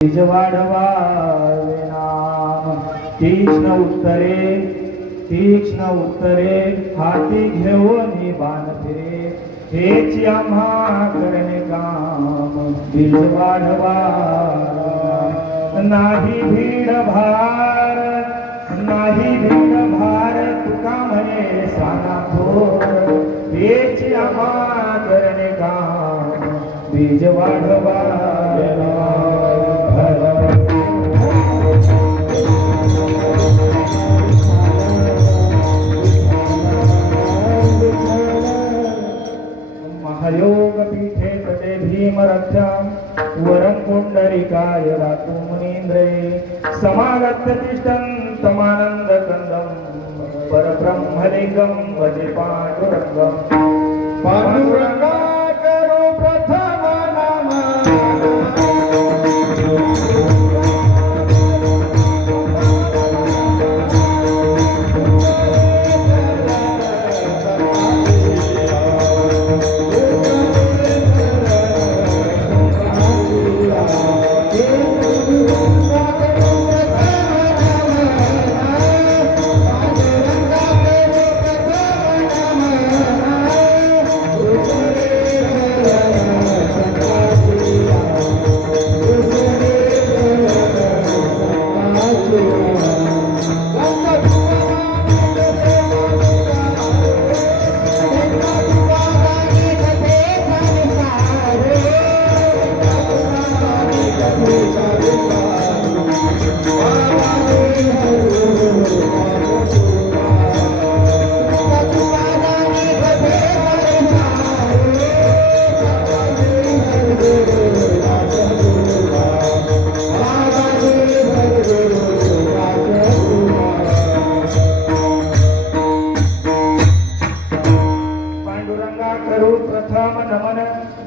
बीज वाढवावे नाम तीक्ष्ण उत्तरे हाती घेऊन बाण फिरे हेच आम्हा करणे काम बीज वाढवा नाही भीड भार तुका म्हणे सानापूर हेच आम्हा करणे काम बीज वाढवा महायोगपीठे तटे भीमरथ्यां वरं पुंडरीकाय रातु मुनीन्द्रे समागत्य तिष्ठन्तमानन्दकन्दं परब्रह्मलिङ्गं भजे पाण्डुरङ्गं पाण्डुरङ्गा करो प्रथम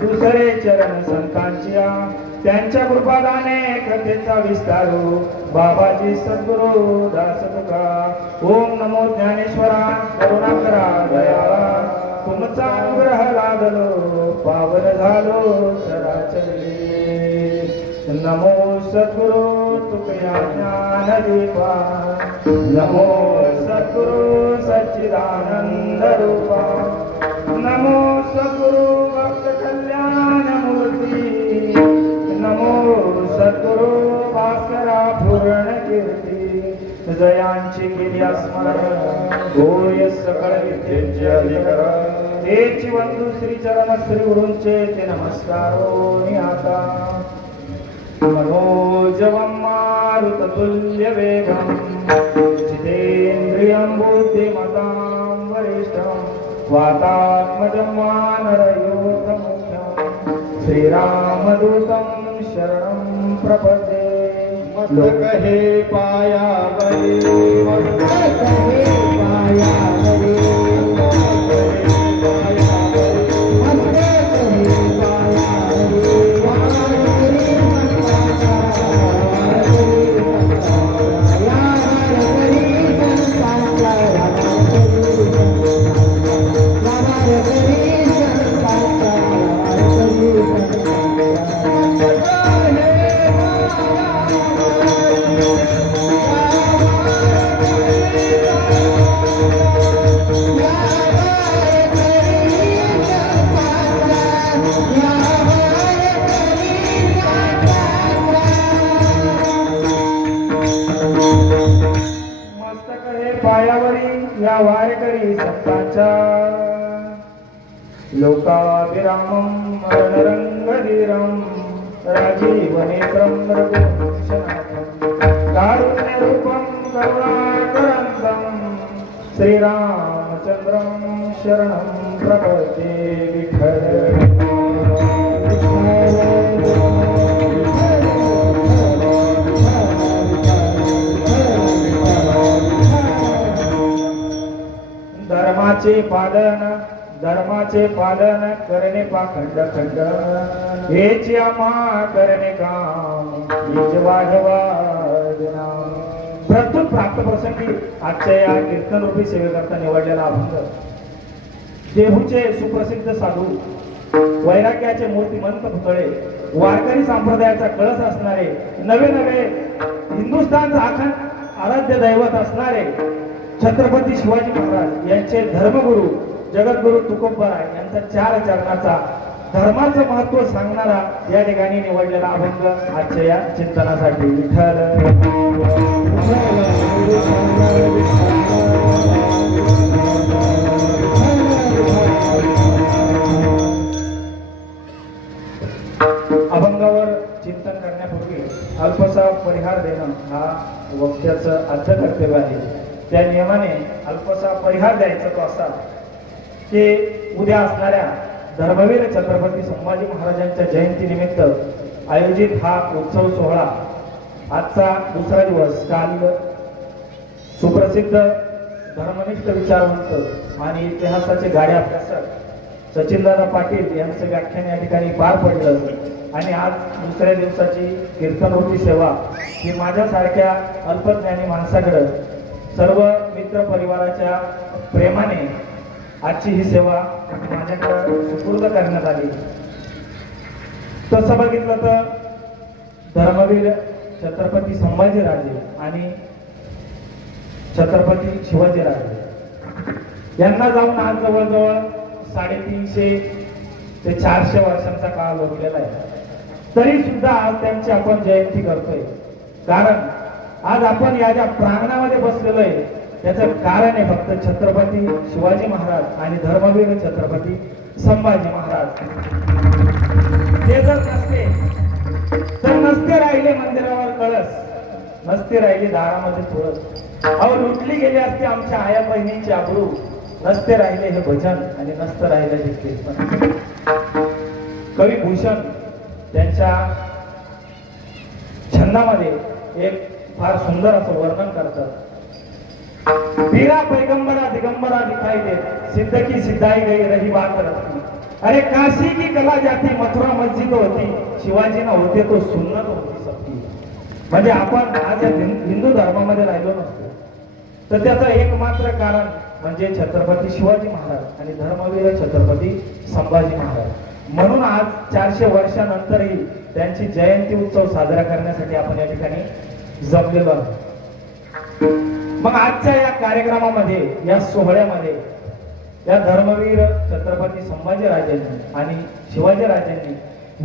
दुसरे चरण संतांच्या त्यांच्या कृपादाने कथेचा विस्तारो बाबाजी सद्गुरु दास तुका ओम नमो ज्ञानेश्वरा करुणाकरा दयाळा तुमचा अनुग्रह लादलो पावन झालो चराचरी नमो सद्गुरु तुकया ज्ञान दीपा नमो सद्गुरु सच्चिदानंद रूपा नमो सद्गुरु भक्त कल्याण मूर्ती नमो सद्गुरु भास्करा पूर्ण कीर्ती जयांची केली स्मरण होय सकळ विद्येचे अधिकार तेची वंदू श्री चरण श्री गुरूंचे ते नमस्कारो आता मनोजवं मारुततुल्य वेगं जितेन्द्रियं बुद्धिमतां वरिष्ठं वातात्मजं वानरयोधमुख्यं श्रीरामदूतं शरणं प्रपद्ये मस्तक हे पायावरी मस्तक हे पायावरी पायावरी या वारकरी संतांच्या लोकाभिरामं रणरंगधीरं राजीवनेत्रं रघुवंशनाथं कारुण्यरूपं करुणाकरं श्रीरामचंद्रं शरणं प्रपद्ये विठ्ठल धर्माचे पालन करणे पाखंड खंड हेच आम्हा करणे काम बीज वाढवा प्रस्तुत प्राप्त प्रसंगी आजच्या या कीर्तन रूपी सेवेकरता निवडलेला अभंग देहूचे सुप्रसिद्ध साधू वैराग्याचे मूर्तिमंत पुतळे वारकरी संप्रदायाचा कळस असणारे, नवे नवे हिंदुस्थानचा अखंड आराध्य दैवत असणारे छत्रपती शिवाजी महाराज यांचे धर्मगुरु जगद्गुरु तुकोबराय यांचा 4 चरणाचा धर्माचं महत्व सांगणारा या ठिकाणी निवडलेला अभंग आजच्या या चिंतनासाठी. विठ्ठल अभंगावर चिंतन करण्यापूर्वी अल्पसा परिहार देणं हा वक्त्याचं आद्य कर्तव्य आहे. त्या नियमाने अल्पसा परिहार द्यायचा तो असा की उद्या असणाऱ्या धर्मवीर छत्रपती संभाजी महाराजांच्या जयंती निमित्त आयोजित हा उत्सव सोहळा आजचा दुसरा दिवस. काल सुप्रसिद्ध धर्मनिष्ठ विचारवंत आणि इतिहासाचे गाडे अभ्यासक सचिनदादा पाटील यांचं व्याख्यान या ठिकाणी पार पडलं आणि आज दुसऱ्या दिवसाची कीर्तनरूपी सेवा ही माझ्यासारख्या अल्पज्ञानी माणसाकडे सर्व मित्र परिवाराच्या प्रेमाने आजची ही सेवा माझ्याकडे सुपूर्द करण्यात आली. तसं बघितलं तर धर्मवीर छत्रपती संभाजीराजे आणि छत्रपती शिवाजीराजे यांना जाऊन आज जवळजवळ 350 ते 400 वर्षांचा काळ उरलेला आहे. तरी सुद्धा आज त्यांची आपण जयंती करतोय. कारण आज आपण या ज्या प्रांगणामध्ये बसलेलो आहे त्याचं कारण आहे फक्त छत्रपती शिवाजी महाराज आणि धर्मवीर छत्रपती संभाजी महाराज. ते जर नसते तर नसते राहिले मंदिरावर कळस, नसते राहिली दारामध्ये तुळस, अहो लुटली गेली असते आमच्या आया बहिणींची आबरू, नसते राहिले हे भजन आणि नसतं राहिले हे कीर्तन. कवी भूषण त्यांच्या छंदामध्ये एक फार सुंदर असं वर्णन करतात. पीरा पैगंबरा दिगंबरा दिखाई दे, सिद्ध की सिद्धाई गई रही बात रखती. अरे काशी की कला जाती मथुरा मस्जिद होती, शिवाजी ना होते तो सुन्नत होती सबकी. म्हणजे आपण आज या हिंदू धर्मामध्ये राहिलो नसतो तर त्याचं एकमात्र कारण म्हणजे छत्रपती शिवाजी महाराज आणि धर्मवीर छत्रपती संभाजी महाराज. म्हणून आज 400 वर्षानंतरही त्यांची जयंती उत्सव साजरा करण्यासाठी आपण या ठिकाणी जमलेलो आहोत. मग आजच्या या कार्यक्रमामध्ये या सोहळ्यामध्ये या धर्मवीर छत्रपती संभाजीराजांनी आणि शिवाजीराजांनी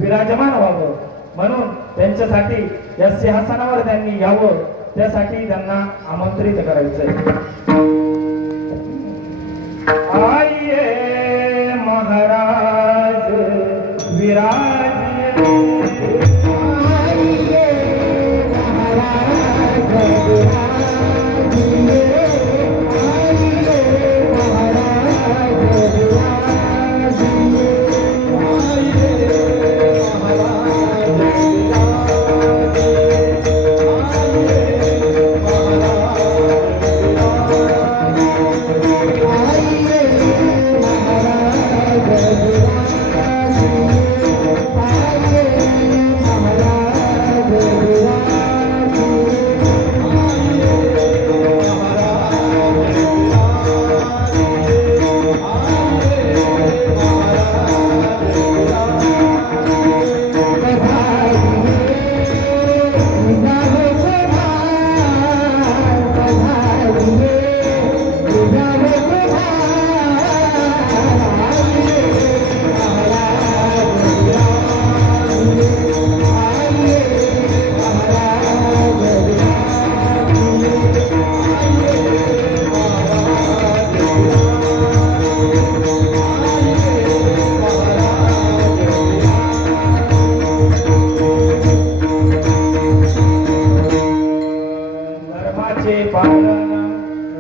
विराजमान व्हावं म्हणून त्यांच्यासाठी या सिंहासनावर त्यांनी यावं त्यासाठी त्यांना आमंत्रित करायचंय. आइए महाराज विराज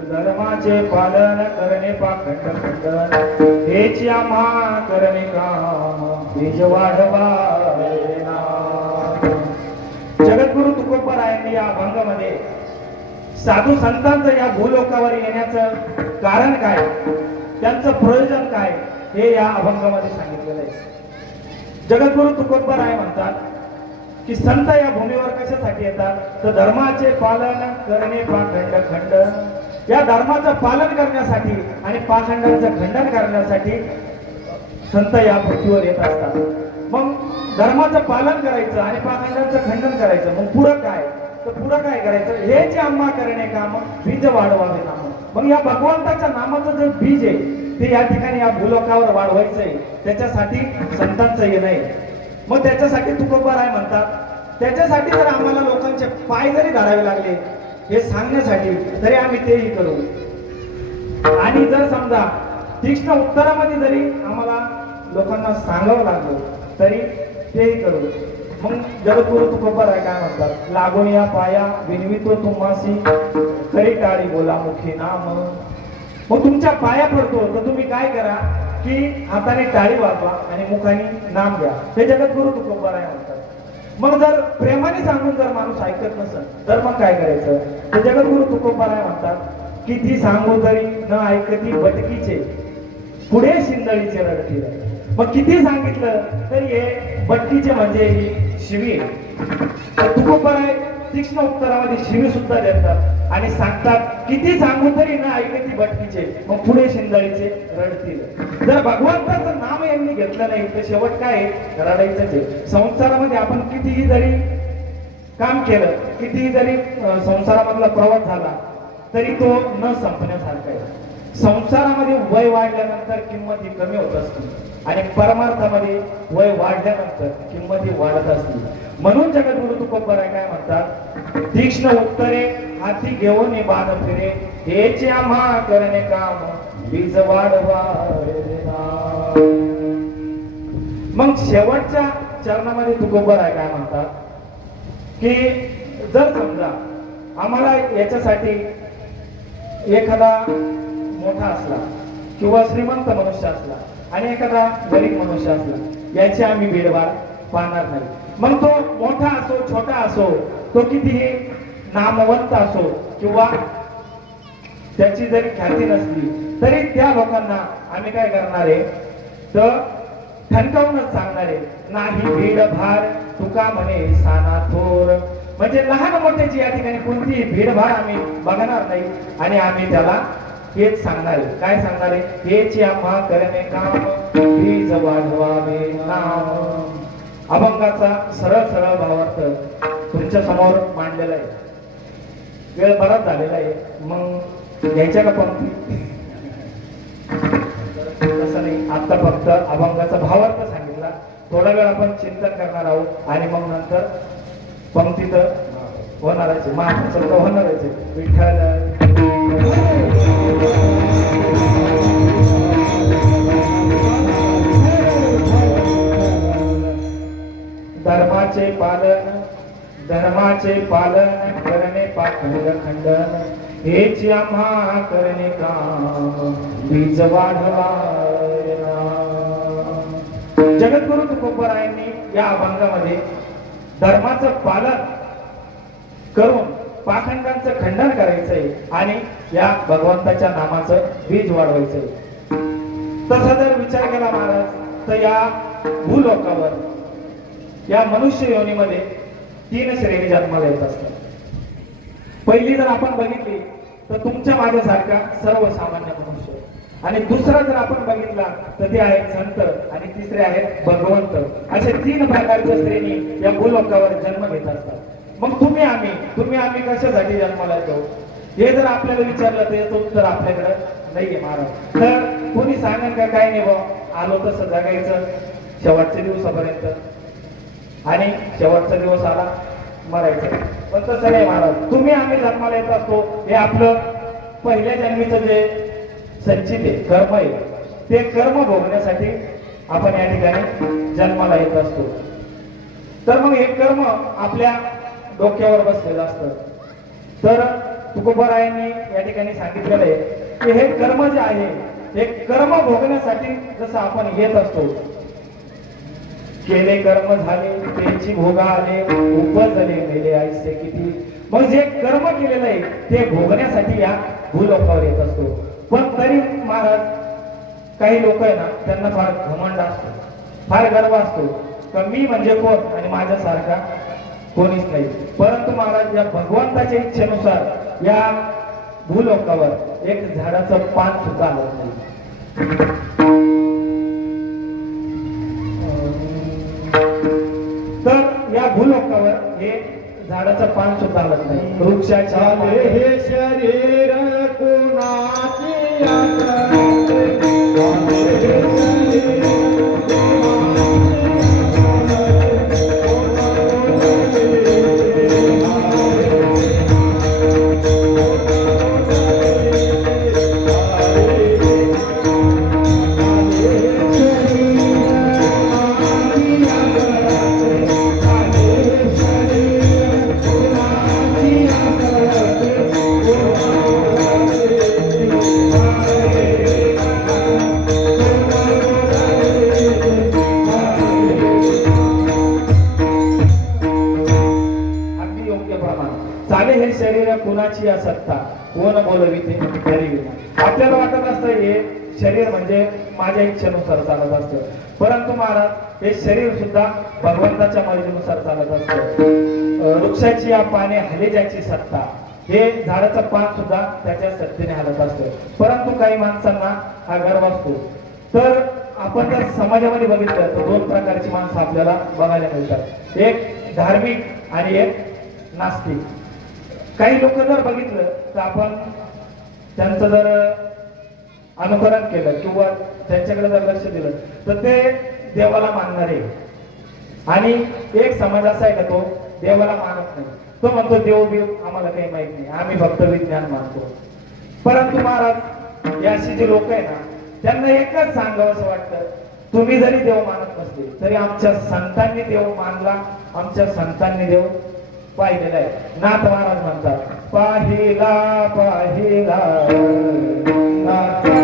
धर्माचे पालन करणे पाखंड खंडन हेची आम्हा करणे काम बीज वाढवायना. जगद्गुरु तुकोबरायांनी या अभंगामध्ये साधू संतांचं या भूलोकावर येण्याचं कारण काय, त्यांचं प्रयोजन काय हे या अभंगामध्ये सांगितलेलं आहे. जगद्गुरु तुकोबराय म्हणतात की संत या भूमीवर कशासाठी येतात तर धर्माचे पालन करणे पाखंड खंडन, या धर्माचं पालन करण्यासाठी आणि पाखंडांचं खंडन करण्यासाठी संत या पृथ्वीवर येत असतात. मग धर्माचं पालन करायचं आणि पाखंडांचं खंडन करायचं. मग पुढं काय, तर पुढं काय करायचं, हे जे आम्हा करणे काम बीज वाढवावे नाम. मग या भगवंताच्या नामाचं जे बीज आहे ते या ठिकाणी या भूलोकावर वाढवायचंय. त्याच्यासाठी संतांचं हे नाही. मग त्याच्यासाठी तुकोबाराय म्हणतात, त्याच्यासाठी जर आम्हाला लोकांचे पाय जरी धरावे लागले हे सांगण्यासाठी तरी आम्ही तेही करू. आणि जर समजा तीक्ष्ण उत्तरामध्ये जरी आम्हाला लोकांना सांगावं लागलं तरी तेही करू. मग जगद्गुरु तुकोबाराय काय म्हणतात, लागून या पाया विनवितो तुम्हासी करी टाळी बोला मुखी नाम. मग तुमच्या पाया पडतो तर तुम्ही काय करा की हाताने टाळी वाजवा आणि मुखाने नाम घ्या. हे जगद्गुरु तुकोबाराय म्हणतात. मग जर प्रेमाने सांगून जर माणूस ऐकत नसेल तर मग काय करायचं, तर जगद्गुरु तुकोबाराय म्हणतात, किती सांगू तरी न ऐकती बटकीचे पुढे शिंदळीचे रडतील. मग किती सांगितलं तरी हे बटकीचे म्हणजे ही शिवी. तुकोबाराय तीक्ष्ण उत्तरामध्ये शिवी सुद्धा देतात आणि सांगतात, किती सांगू तरी न ऐकती बटकीचे मग पुढे शिंदळीचे रडतील. जर भगवंताचं नाम यांनी घेतलं नाही तर शेवट काय रडायचंच आहे. संसारामध्ये आपण कितीही जरी काम केलं, कितीही जरी संसारामधला प्रवास झाला तरी तो न संपण्यासारखा आहे. संसारामध्ये वय वाढल्यानंतर किंमत ही कमी होत असते आणि परमार्थामध्ये वय वाढल्यानंतर किंमत ही वाढत असते. म्हणून जगद्गुरु तुकोबाराय काय म्हणतात, तीक्ष्ण उत्तरे हाती घेऊन बाण फिरे हेचे आम्हा करणे काम बीज वाढवा. मग शेवटच्या चरणामध्ये तुकोबाराय काय म्हणतात की जर समजा आम्हाला याच्यासाठी एखादा मोठा असला किंवा श्रीमंत मनुष्य असला आणि एखादा गरीब मनुष्य असला याची आम्ही भेदभाव पाहणार नाही. मग तो मोठा असो छोटा असो, तो कितीही नामवंत असो किंवा त्याची जरी ख्याती नसली तरी त्या लोकांना आम्ही काय करणार आहे तर ठणकावूनच सांगणार आहे, नाही भेदभार तुका म्हणे साना थोर. म्हणजे लहान मोठ्याची या ठिकाणी कोणतीही भेदभार आम्ही बघणार नाही आणि आम्ही त्याला हेच सांगणार आहे. काय सांगणार आहे, हेच आम्हा करणे काम बीज वाढवावे नाम. अभंगाचा सरळ सरळ भावार्थ तुमच्या समोर मांडलेला आहे. वेळ बराच झालेला आहे, मग घ्यायच्या का पंक्ती? तसं नाही, आता फक्त अभंगाचा भावार्थ सांगितला. थोडा वेळ आपण चिंतन करणार आहोत आणि मग नंतर पंक्तीत होणारच महाराष्ट्र होणारच विठ्ठल. धर्माचे पालन करणे पाखंड खंडन हेच आम्हा करणे काम बीज वाढवा. जगद्गुरु तुकोबारायांनी या अभंगामध्ये धर्माचं पालन करून पाखंडांचं खंडन करायचंय आणि या भगवंताच्या नामाचं बीज वाढवायचंय. तसा जर विचार केला महाराज तर या भूलोकावर या मनुष्य योनीमध्ये 3 श्रेणी जन्माला येत असतात. पहिली जर आपण बघितली तर तुमच्या माझ्यासारखा सर्वसामान्य मनुष्य, आणि दुसरा जर आपण बघितला तर ते आहेत संत आणि तिसरे आहेत भगवंत. असे 3 प्रकारच्या श्रेणी या भूलोकावर जन्म घेत असतात. मग तुम्ही आम्ही कशासाठी जन्माला येतो हे जर आपल्याला विचारलं तर याचं उत्तर आपल्याकडे नाहीये महाराज. तर कोणी सांगेल का काय नाही बा, आलो तसं जगायचं शेवटच्या दिवसापर्यंत आणि शेवटचा दिवस आला मरायचं. पण तसं नाही महाराज. तुम्ही आम्ही जन्माला येत असतो हे आपलं पहिल्या जन्मीचं जे संचित आहे कर्म आहे ते कर्म भोगण्यासाठी आपण या ठिकाणी जन्माला येत असतो. तर मग हे कर्म आपल्या डोक्यावर बसलेलं असतं. तर तुकोबारायांनी या ठिकाणी सांगितलेलं आहे की हे कर्म जे आहे हे कर्म भोगण्यासाठी जसं आपण येत असतो, केले कर्म झाले त्याची भोगा आले उपजले मेले ऐसे किती. मग जे कर्म केलेलं आहे ते भोगण्यासाठी या भूलोकावर येत असतो. पण तरी महाराज काही लोक आहे ना त्यांना फार घमंड असतो, फार गर्व असतो का मी म्हणजे कोण आणि माझ्यासारखा कोणीच नाही. परंतु महाराज या भगवंताच्या इच्छेनुसार या भूलोकावर एक झाडाचं पान सुद्धा आलं नाही. भूलोकावर हे झाडाचं पान सुद्धा हलत नाही. वृक्षाच्या चाले हे शरीर कुणाची यात्रा चाले हे शरीर चाले हे शरीर कुणाची या सत्ता कोण बोलविते तरी विना. आपल्याला वाटत असतं हे शरीर म्हणजे माझ्या इच्छेनुसार चालत असतं, परंतु महाराज हे शरीर सुद्धा भगवंताच्या मर्जीनुसार चालत असतं. वृक्षाची या पाने हले ज्याची सत्ता, हे झाडाचं पान सुद्धा त्याच्या सत्तेने हलत असतं. परंतु काही माणसांना हा गर्व असतो. तर आपण जर समाजामध्ये बघितलं तर दोन प्रकारची माणसं आपल्याला बघायला मिळतात, एक धार्मिक आणि एक नास्तिक. काही लोक जर बघितलं तर आपण त्यांचं जर अनुकरण केलं किंवा त्यांच्याकडे जर लक्ष दिलं तर ते देवाला मानणारे, आणि एक समाज असा आहे का तो देवाला मानत नाही. तो म्हणतो देव बिव आम्हाला काही माहित नाही, आम्ही फक्त विज्ञान मानतो. परंतु महाराज हे अशी जी लोक आहे ना, त्यांना एकच सांगावं असं वाटतं, तुम्ही जरी देव मानत नसले तरी आमच्या संतांनी देव मानला, आमच्या संतांनी देव पाहिलेला आहे. नाथ महाराज म्हणतात, पाहिला पाहिला नाथा,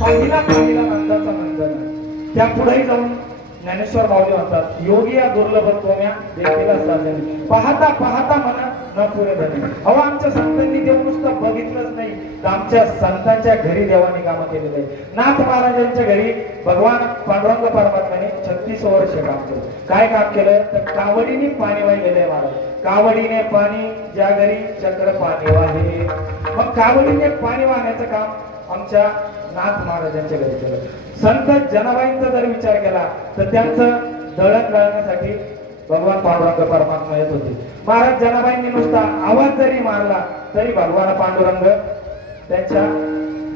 पाहिला पाहिला त्या पुढेही जाऊन ज्ञानेश्वर माऊली म्हणतात, योगी या दुर्लभत्वम्या देखील साधने, पाहता पाहता मना न पुरे झाले. अहो आमच्या संतांनी देव नुसतं बघितलंच नाही, तर आमच्या संतांच्या घरी देवाने कामं केलेलं आहे. नाथ महाराजांच्या घरी भगवान पांडुरंग परमात्म्याने 36 वर्ष काम केलं. काय काम केलं तर कावडीने पाणी वाहिलेलं आहे महाराज. कावडीने पाणी ज्या घरी चक्र पाणी वाहे. मग कावडीने पाणी वाहण्याचं काम आमच्या नाथ महाराजांच्या घरी केलं. संत जनाबाईंचा जर विचार केला तर त्यांचं दळण दळण्यासाठी भगवान पांडुरंग परमात्मा येत होते. महाराज जनाबाईंनी नुसता आवाज जरी मारला तरी भगवान पांडुरंग त्यांच्या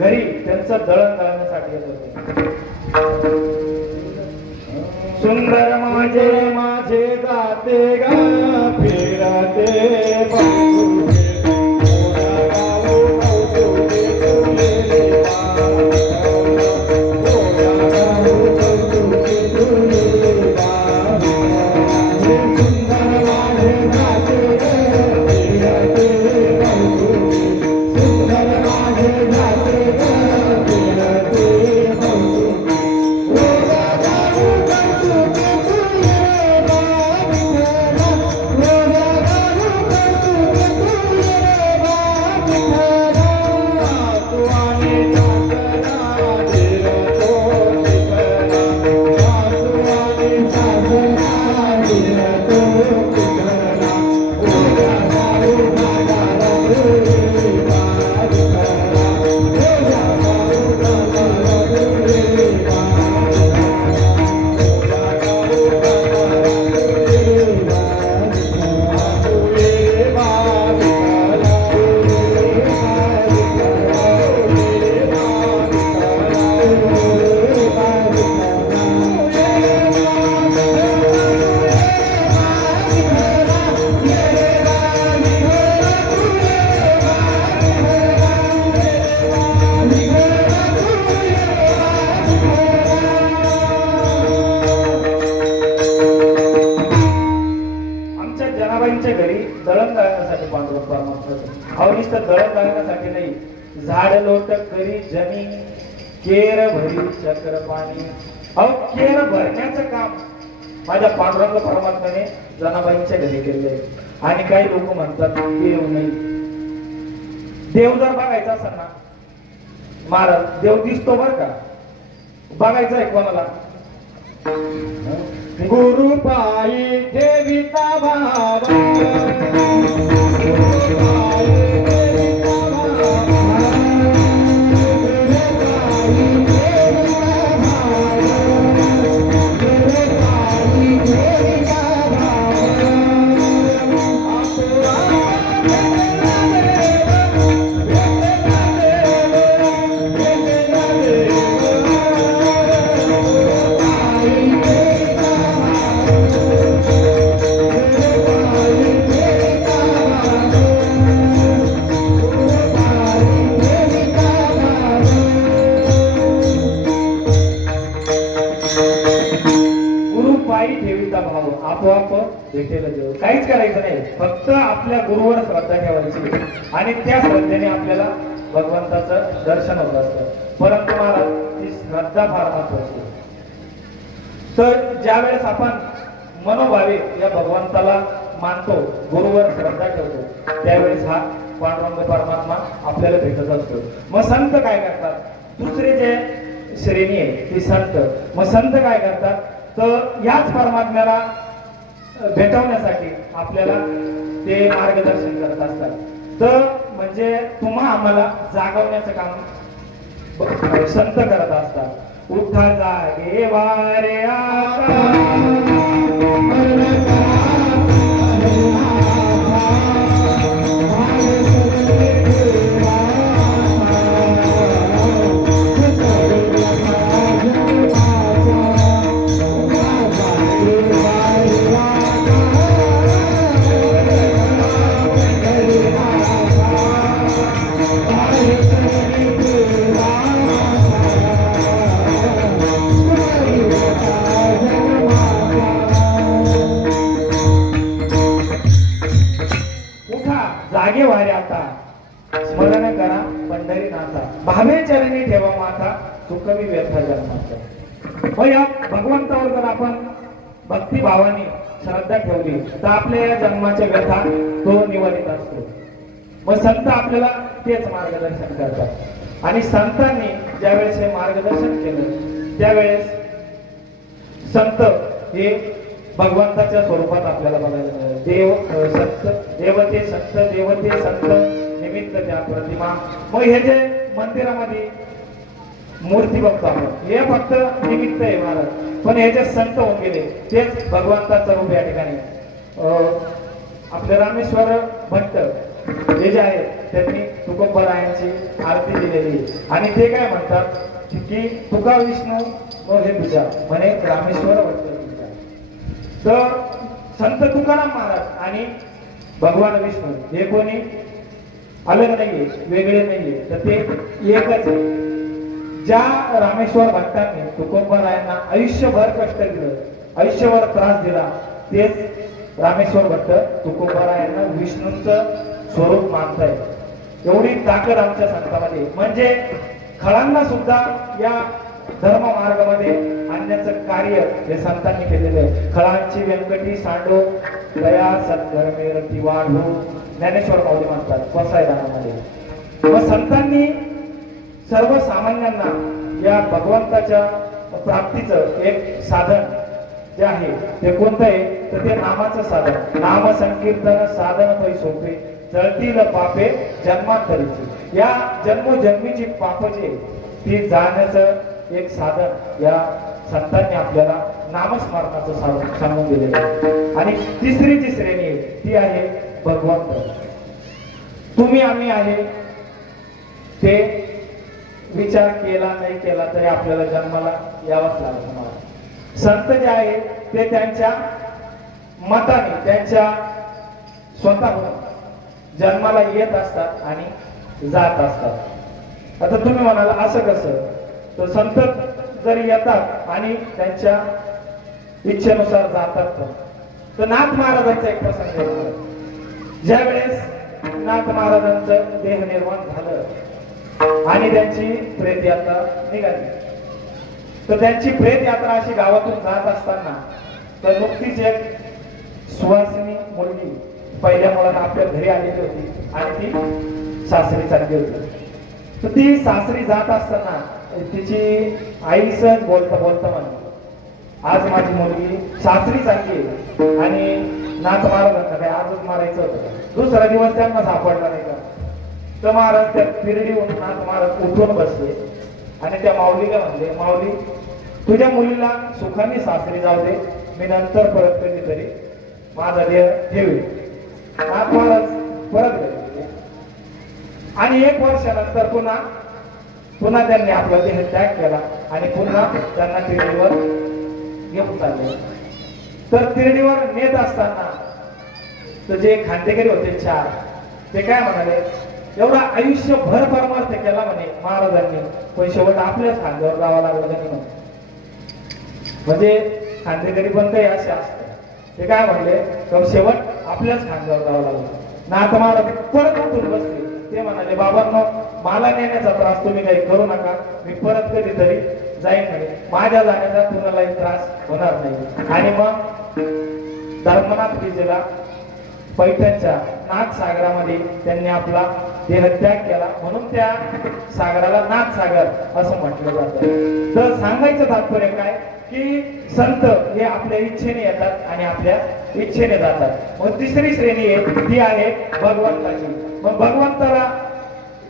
घरी त्यांचं दळण दळण्यासाठी येत होते. सुंदर माझे माझे गाते गा फिरते दळण दळण्यासाठी नाही, झाड लोट करी जनी केर भरी चक्र पाणी. अहो केर भरण्याचं काम माझ्या पांडुरंग परमात्म्याने जनाबाईंच्या घरी केलंय. आणि काही लोक म्हणतात देव नाही. देव जर बघायचा असेल ना महाराज, देव दिसतो बर का, बघायचं आहे कोणाला? गुरु पायी ठेविता भावा, आपोआप भेटेल देव. काहीच करायचं नाही, फक्त आपल्या गुरुवर श्रद्धा ठेवायची आणि त्या श्रद्धेने आपल्याला भगवंताचं दर्शन होत असतं. परंतु महाराज ती श्रद्धा फार महत्वाची. तर ज्या वेळेस आपण मनोभावे या भगवंताला मानतो, गुरुवर श्रद्धा ठेवतो, त्यावेळेस हा पांडुरंग परमात्मा आपल्याला भेटत असतो. मग संत काय करतात? दुसरे जे श्रेणी आहे ती संत. मग संत काय करतात? तर याच परमात्म्याला भेटवण्यासाठी आपल्याला ते मार्गदर्शन करत असतात. तर म्हणजे तुम्हा आम्हाला जागवण्याचं काम संत करत असतात. उठा जागे वारे आता, जागे वारे आता, स्मरण करा पंढरीनाथा, भावे चरणी ठेवा माथा, सुखवी व्यथा जन्माचा. मग या भगवंतावर जर आपण भक्तिभावाने श्रद्धा ठेवली तर आपल्या या जन्माच्या व्यथा तो निवारित असतो. मग संत आपल्याला तेच मार्गदर्शन करतात. आणि संतांनी ज्यावेळेस हे मार्गदर्शन केलं त्यावेळेस संत हे भगवंताच्या स्वरूपात आपल्याला बघायला मिळाले. देव संत, देवते संत, देवते संत, निमित्त त्या प्रतिमा. मग हे जे मंदिरामध्ये मूर्ती बघतो आपण, हे फक्त निमित्त आहे महाराज. पण हे जे संत होऊन गेले तेच भगवंताचं रूप या ठिकाणी. आपले रामेश्वर भट्ट हे जे आहेत त्यांनी तुकोबरायांची आरती दिलेली आणि ते काय म्हणतात की तुका विष्णू व हे तुझा म्हणे रामेश्वर भट्ट. तर संत तुकाराम महाराज आणि भगवान विष्णू हे कोणी अलग नाहीये, वेगळे नाहीये, तर ते एकच आहे. ज्या रामेश्वर भट्टांनी तुकोबरायांना आयुष्यभर कष्ट दिलं, आयुष्यभर त्रास दिला, तेच रामेश्वर भट्ट तुकोबरायांना विष्णूंचं स्वरूप मानताय. एवढी ताकद आमच्या संतांमध्ये. म्हणजे खळांना सुद्धा या धर्म मार्गामध्ये आणण्याचं कार्य हे संतांनी केलेलं आहे. खळांची व्यंकटी सांडो दया सत्कर्मे रती वाढो, ज्ञानेश्वर माऊली म्हणतात पसायदानामध्ये. मग संतांनी सर्वसामान्यांना या भगवंताच्या प्राप्तीचं एक साधन जे आहे ते कोणतं आहे तर ते नामाचं साधन. नाम संकीर्तन साधन पै सोपे, जळतील पापे जन्मांतरीची. या जन्मोजन्मीची पाप जे ती जाण्याचं एक साधन या संतांनी आपल्याला नामस्मरणाचं साधन सांगून दिलेलं आहे. आणि तिसरी जी श्रेणी आहे ती आहे भगवंत. तुम्ही आम्ही आहे ते विचार केला नाही केला तरी आपल्याला जन्माला यावंच लागतं. संत जे आहे ते त्यांच्या मताने त्यांच्या स्वतःहून जन्माला येत असतात आणि जात असतात. आता तुम्ही म्हणाल असं कसं, तर संत जरी येतात आणि त्यांच्या इच्छेनुसार जातात. तर नाथ महाराजांचा एक प्रसंग आहे. ज्या वेळेस नाथ महाराजांचं देह निर्माण झालं आणि त्यांची प्रेत यात्रा निघाली. तर त्यांची प्रेत यात्रा अशी गावातून जात असताना तर नुकतीच एक सुवासिनी मुलगी पहिल्या मुलाला आपल्या घरी आलेली होती आणि ती सासरी चालली होती. तर ती सासरी जात असताना तिची आई सहज बोलता बोलता म्हणते, आज माझी मुलगी सासरी चालली आहे आणि नात मारत होता काय, आजच मारायचं होतं. दुसरा दिवस त्यांना सापडला नाही का. तर महाराज त्या पिरडीहून नात मारत उठून बसले आणि त्या माऊलीला म्हणले, माऊली तुझ्या मुलीला सुखाने सासरी जाऊ दे, मी नंतर परत कधीतरी माझा देह ठेवी. नाथ महाराज परत गेले आणि 1 वर्षानंतर पुन्हा त्यांनी आपला देह त्याग केला आणि पुन्हा त्यांना तिरडीवर घेऊन चालले. तर तिरडीवर नेत असताना तर जे खांदेकरी होते 4 ते काय म्हणाले, एवढा आयुष्यभर परमार्थ केला म्हणे महाराजांनी, पण शेवट आपल्याच खांद्यावर जावं लागलं त्यांनी म्हणे. म्हणजे खांदेकरी पण काही असे असते. ते काय म्हणले, तर शेवट आपल्याच खांद्यावर जावं लागलं. नाथ महाराज परत उठून बसले. ते म्हणाले, बाबांनो मला नेण्याचा त्रास तुम्ही काही करू नका, मी परत कधीतरी जाईन म्हणे, माझ्या जाण्याचा कुणालाही त्रास होणार नाही. आणि मग धर्मनाथ विजेला पैठणच्या नाथ सागरामध्ये त्यांनी आपला देहत्याग केला, म्हणून त्या सागराला नाथ सागर असं म्हटलं जातं. तर सांगायचं तात्पर्य काय की संत हे आपल्या इच्छेने येतात आणि आपल्या इच्छेने जातात. मग तिसरी श्रेणी आहे ती आहे भगवंताची. मग भगवंताला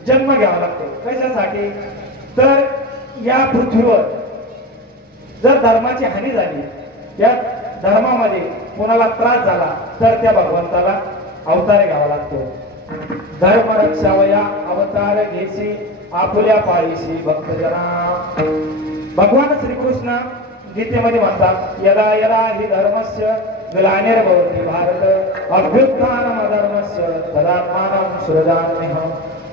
जन्म घ्यावा लागतो कशासाठी, तर या पृथ्वीवर जर धर्माची हानी झाली, या धर्मामध्ये कोणाला त्रास झाला तर त्या भगवंताला अवतार घ्यावा लागतो. धर्म रक्षावया अवतार घेसी आपुल्या पाळीशी भक्तजना. भगवान श्रीकृष्ण गीतेमध्ये म्हणतात, यदा यदा हि धर्मस्य ग्लानिर्भवति भारत अभ्युत्थानम अधर्मस्य तदात्मानं सृजाम्यहं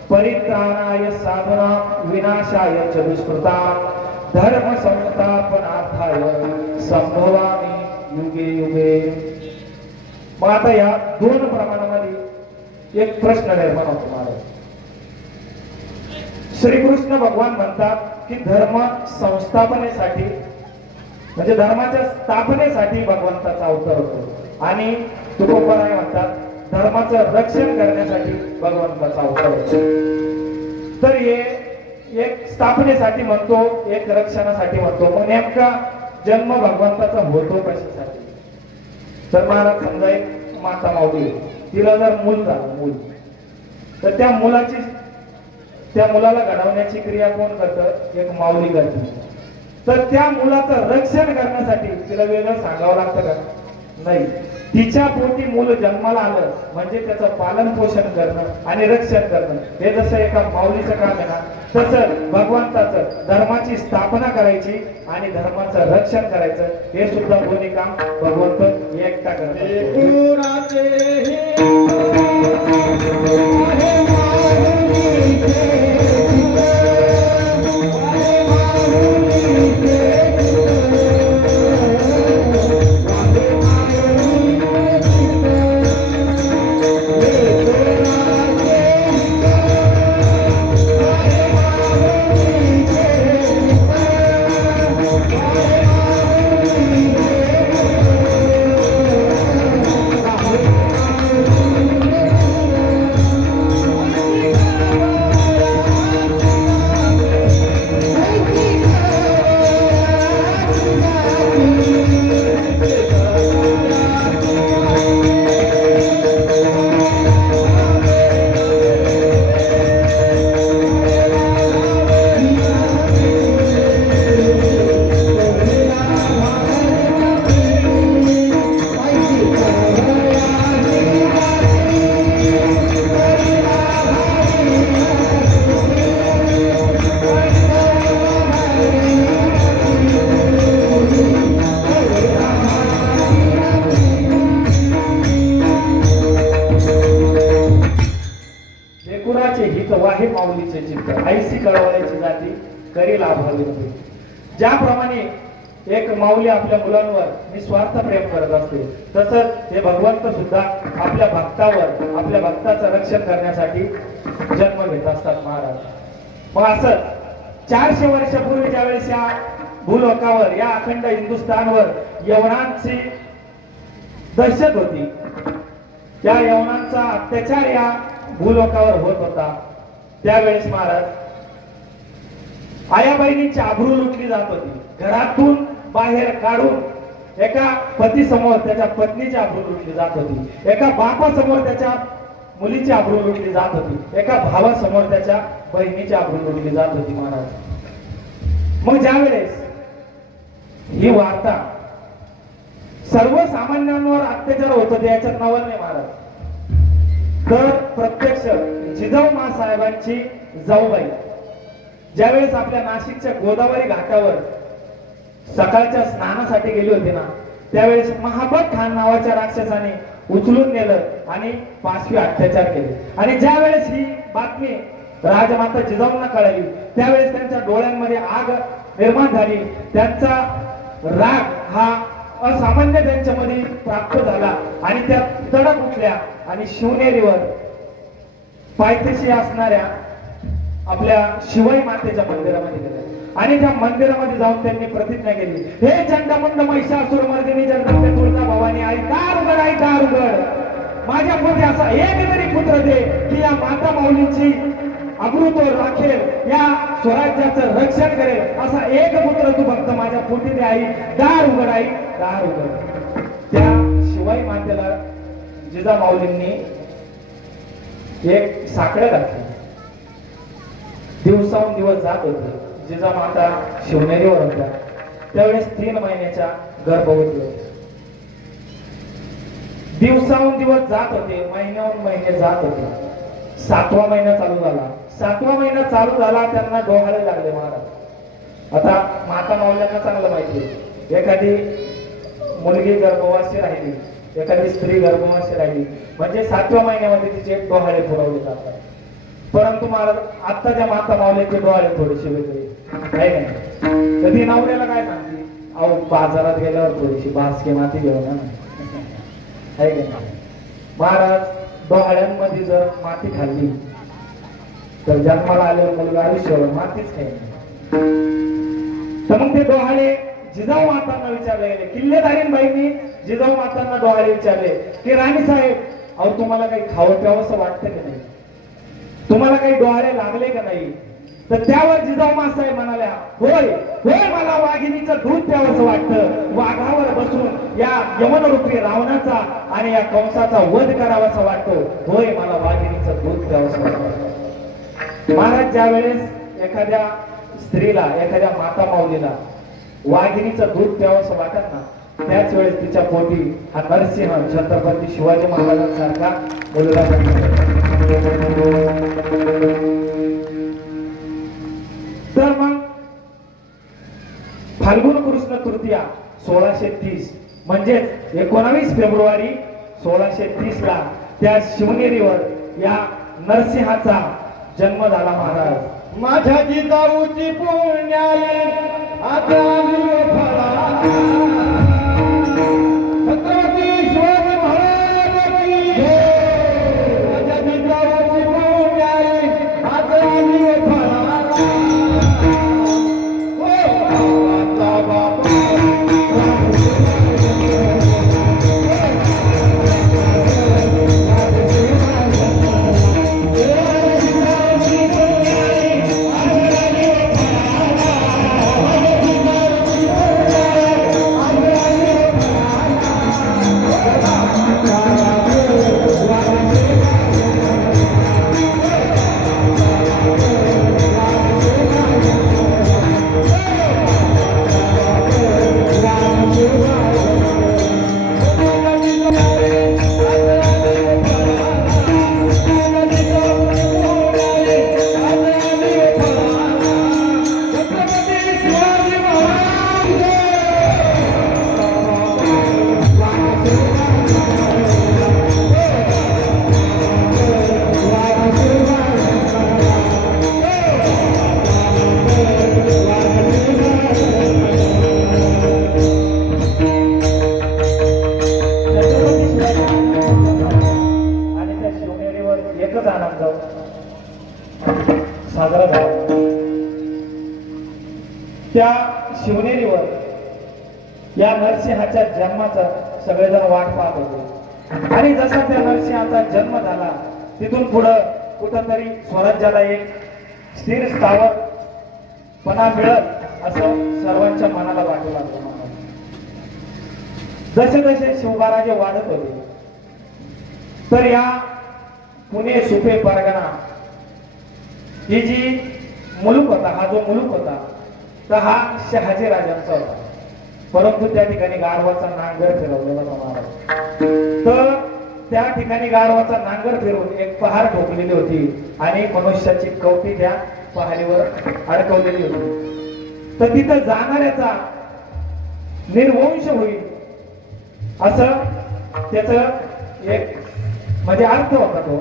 परित्राणाय साधूनां विनाशाय च दुष्कृतां धर्म संस्थापनार्थाय संभवामि युगे युगे. मग आता या 2 प्रमाणामध्ये एक प्रश्न निर्माण होतो महाराज. श्रीकृष्ण भगवान म्हणतात की धर्म संस्थापनेसाठी म्हणजे धर्माच्या स्थापनेसाठी भगवंताचा अवतार होतो आणि तुकोबाराय म्हणतात धर्माचं रक्षण करण्यासाठी भगवंताचा अवतार होतो. तर हे एक स्थापनेसाठी म्हणतो, एक रक्षणासाठी म्हणतो. मग नेमका जन्म भगवंताचा होतो कशासाठी, तर महाराज समजा एक माता माऊली, तिला जर मूल झालं तर त्या मुलाला घडवण्याची क्रिया कोण करतं, एक माऊली करते. तर त्या मुलाचं रक्षण करण्यासाठी तिला वेगळं सांगावं लागतं का, नाही. तिच्या पोटी मूल जन्माला आलं म्हणजे त्याचं पालन पोषण करणं आणि रक्षण करणं हे जसं एका माऊलीचं काम आहे ना, तसं भगवंताचं धर्माची स्थापना करायची आणि धर्माचं रक्षण करायचं हे सुद्धा दोन्ही काम भगवंत एकटा करतात. वाहे माऊलीचे चित्त ऐसी कळवळ्याची जाती करी लाभावी होते. ज्याप्रमाणे एक माऊली आपल्या मुलांवर निस्वार्थ प्रेम करत असते, तसंच हे भगवंत सुद्धा आपल्या भक्तावर आपल्या भक्ताचं रक्षण करण्यासाठी जन्म घेत असतात महाराज. मग असं 400 वर्षापूर्वी ज्यावेळेस या भूलोकावर या अखंड हिंदुस्थानवर यवनांची दहशत होती, त्या यवनांचा अत्याचार या भूलोकावर होत होता, त्यावेळेस महाराज आया बहिणीची आबरू लुटली जात होती. घरातून बाहेर काढून एका पती समोर त्याच्या पत्नीची आबरू लुटली जात होती, एका बापासमोर त्याच्या मुलीची आबरू लुटली जात होती, एका भावासमोर त्याच्या बहिणीची आबरू लुटली जात होती महाराज. मग ज्यावेळेस ही वार्ता सर्वसामान्यांवर अत्याचार होत होते याच्यात नावं नाही महाराज, तर प्रत्यक्ष जिजाऊ साहेबांची जाऊबाई ज्यावेळेस आपल्या नाशिकच्या गोदावरी घाटावर सकाळच्या स्नानासाठी गेली होती ना, त्यावेळेस महाबत खान नावाच्या राक्षसाने उचलून नेलं आणि 5वी अत्याचार केले. आणि ज्या वेळेस ही बातमी राजमाता जिजाऊंना कळाली, त्यावेळेस त्यांच्या डोळ्यांमध्ये आग निर्माण झाली. त्यांचा राग हा असामान्य त्यांच्यामध्ये प्राप्त झाला आणि त्या तडक उठल्या आणि शिवनेरीवर पायथ्याशी असणाऱ्या आपल्या शिवाई मातेच्या मंदिरामध्ये गेल्या आणि त्या मंदिरामध्ये जाऊन त्यांनी प्रतिज्ञा केली, हे चंडमुंड महिषासुर मर्दिनी जगदंबे तुळजा भवानी आई, दार उघड आई, दार उघड. माझ्या पोटी असा एक तरी पुत्र दे की या माता माऊलींची अब्रू तो राखेल, या स्वराज्याचं रक्षण करेल. असा एक पुत्र तू फक्त माझ्या पोटी दे आई, दार उघड आई, दार उघड. त्या शिवाई मातेला जिजा माऊलींनी एक साकडं घातलं. दिवसाहून दिवस जात होते, जिजा माता शिवनेरीवर होत्या, त्यावेळेस 3 महिन्याच्या गर्भवती होत्या. दिवसाहून दिवस जात होते, महिन्याहून महिने जात होते. 7वा महिना चालू झाला. 7वा महिना चालू झाला, त्यांना डोहाळे लागले महाराज. आता माता माऊल्यांना चांगलं माहिती, एखादी मुलगी गर्भवासी राहिली, एखादी स्त्री गर्भवासी राहिली म्हणजे 7व्या महिन्यामध्ये तिचे डोहाळे पुरवले जातात. परंतु महाराज आत्ताच्या माता माऊलीचे डोहाळे थोडेसे वेगळे आहे का नाही. कधी नवऱ्याला काय सांगते, अहो बाजारात गेल्यावर थोडीशी बासकी माती घेऊन ना, आहे का नाही. महाराज डोहाळ्यांमध्ये जर माती खाल्ली तर जन्माला आल्यावर मुलगा आयुष्यावर मातीच खाईल. तर मग ते डोहाळे जिजाऊ मातांना विचारले गेले. किल्लेदारीन बाईंनी जिजाऊ मातांना डोहाळे विचारले की राणी साहेब, अहो तुम्हाला काही खावं प्यावंसं वाटतं की नाही, तुम्हाला काही डोहाळे लागले का नाही. तर त्यावर जिजाऊ मासाहेब म्हणाल्या, होय होय मला वाघिणीचं दूध प्यावंसं वाटतं, वाघावर बसून या यमनरूपी रावणाचा आणि या कंसाचा वध करावासा वाटतो, होय मला वाघिणीचं दूध प्यावंसं वाटतं. महाराज ज्या वेळेस एखाद्या स्त्रीला, एखाद्या माता माऊलीला वाघिणीचं दूध प्यावंसं वाटत ना, त्याच वेळेस तिच्या पोटी हा नरसिंह छत्रपती शिवाजी महाराजांसारखा मुलगा तर मग फाल्गुन कृष्ण तृतीया 1630 म्हणजेच 19 फेब्रुवारी 1630 ला त्या शिवनेरीवर या नरसिंहाचा जन्म झाला महाराज. माझ्या जिजाऊची पुण्याई आता छत्रपती शिवाजी महाराज की जय. माझ्या जिजाऊची पुण्याई आता या नरसिंहाच्या जन्माचा सगळेजण वाट पाहत होते. आणि जसा त्या नरसिंहाचा जन्म झाला तिथून पुढं कुठंतरी स्वराज्याला एक स्थिर स्थावरपणा मिळत असं सर्वांच्या मनाला वाटू लागलं. जसे जसे शिवबाराजे वाढत होते तर या पुणे सुपे परगणा ही जी मुलूक होता, हा जो मुलूक होता तर हा शहाजी राजांचा होता. परंतु त्या ठिकाणी गाढवाचा नांगर फिरवलेला महाराज. तर त्या ठिकाणी गाढवाचा नांगर फिरून एक पहार ठोकलेली होती आणि मनुष्याची कवटी त्या पहारीवर अडकवलेली होती. तर तिथं जाणाऱ्याचा निर्वंश होईल असं त्याच एक म्हणजे अर्थ होता तो.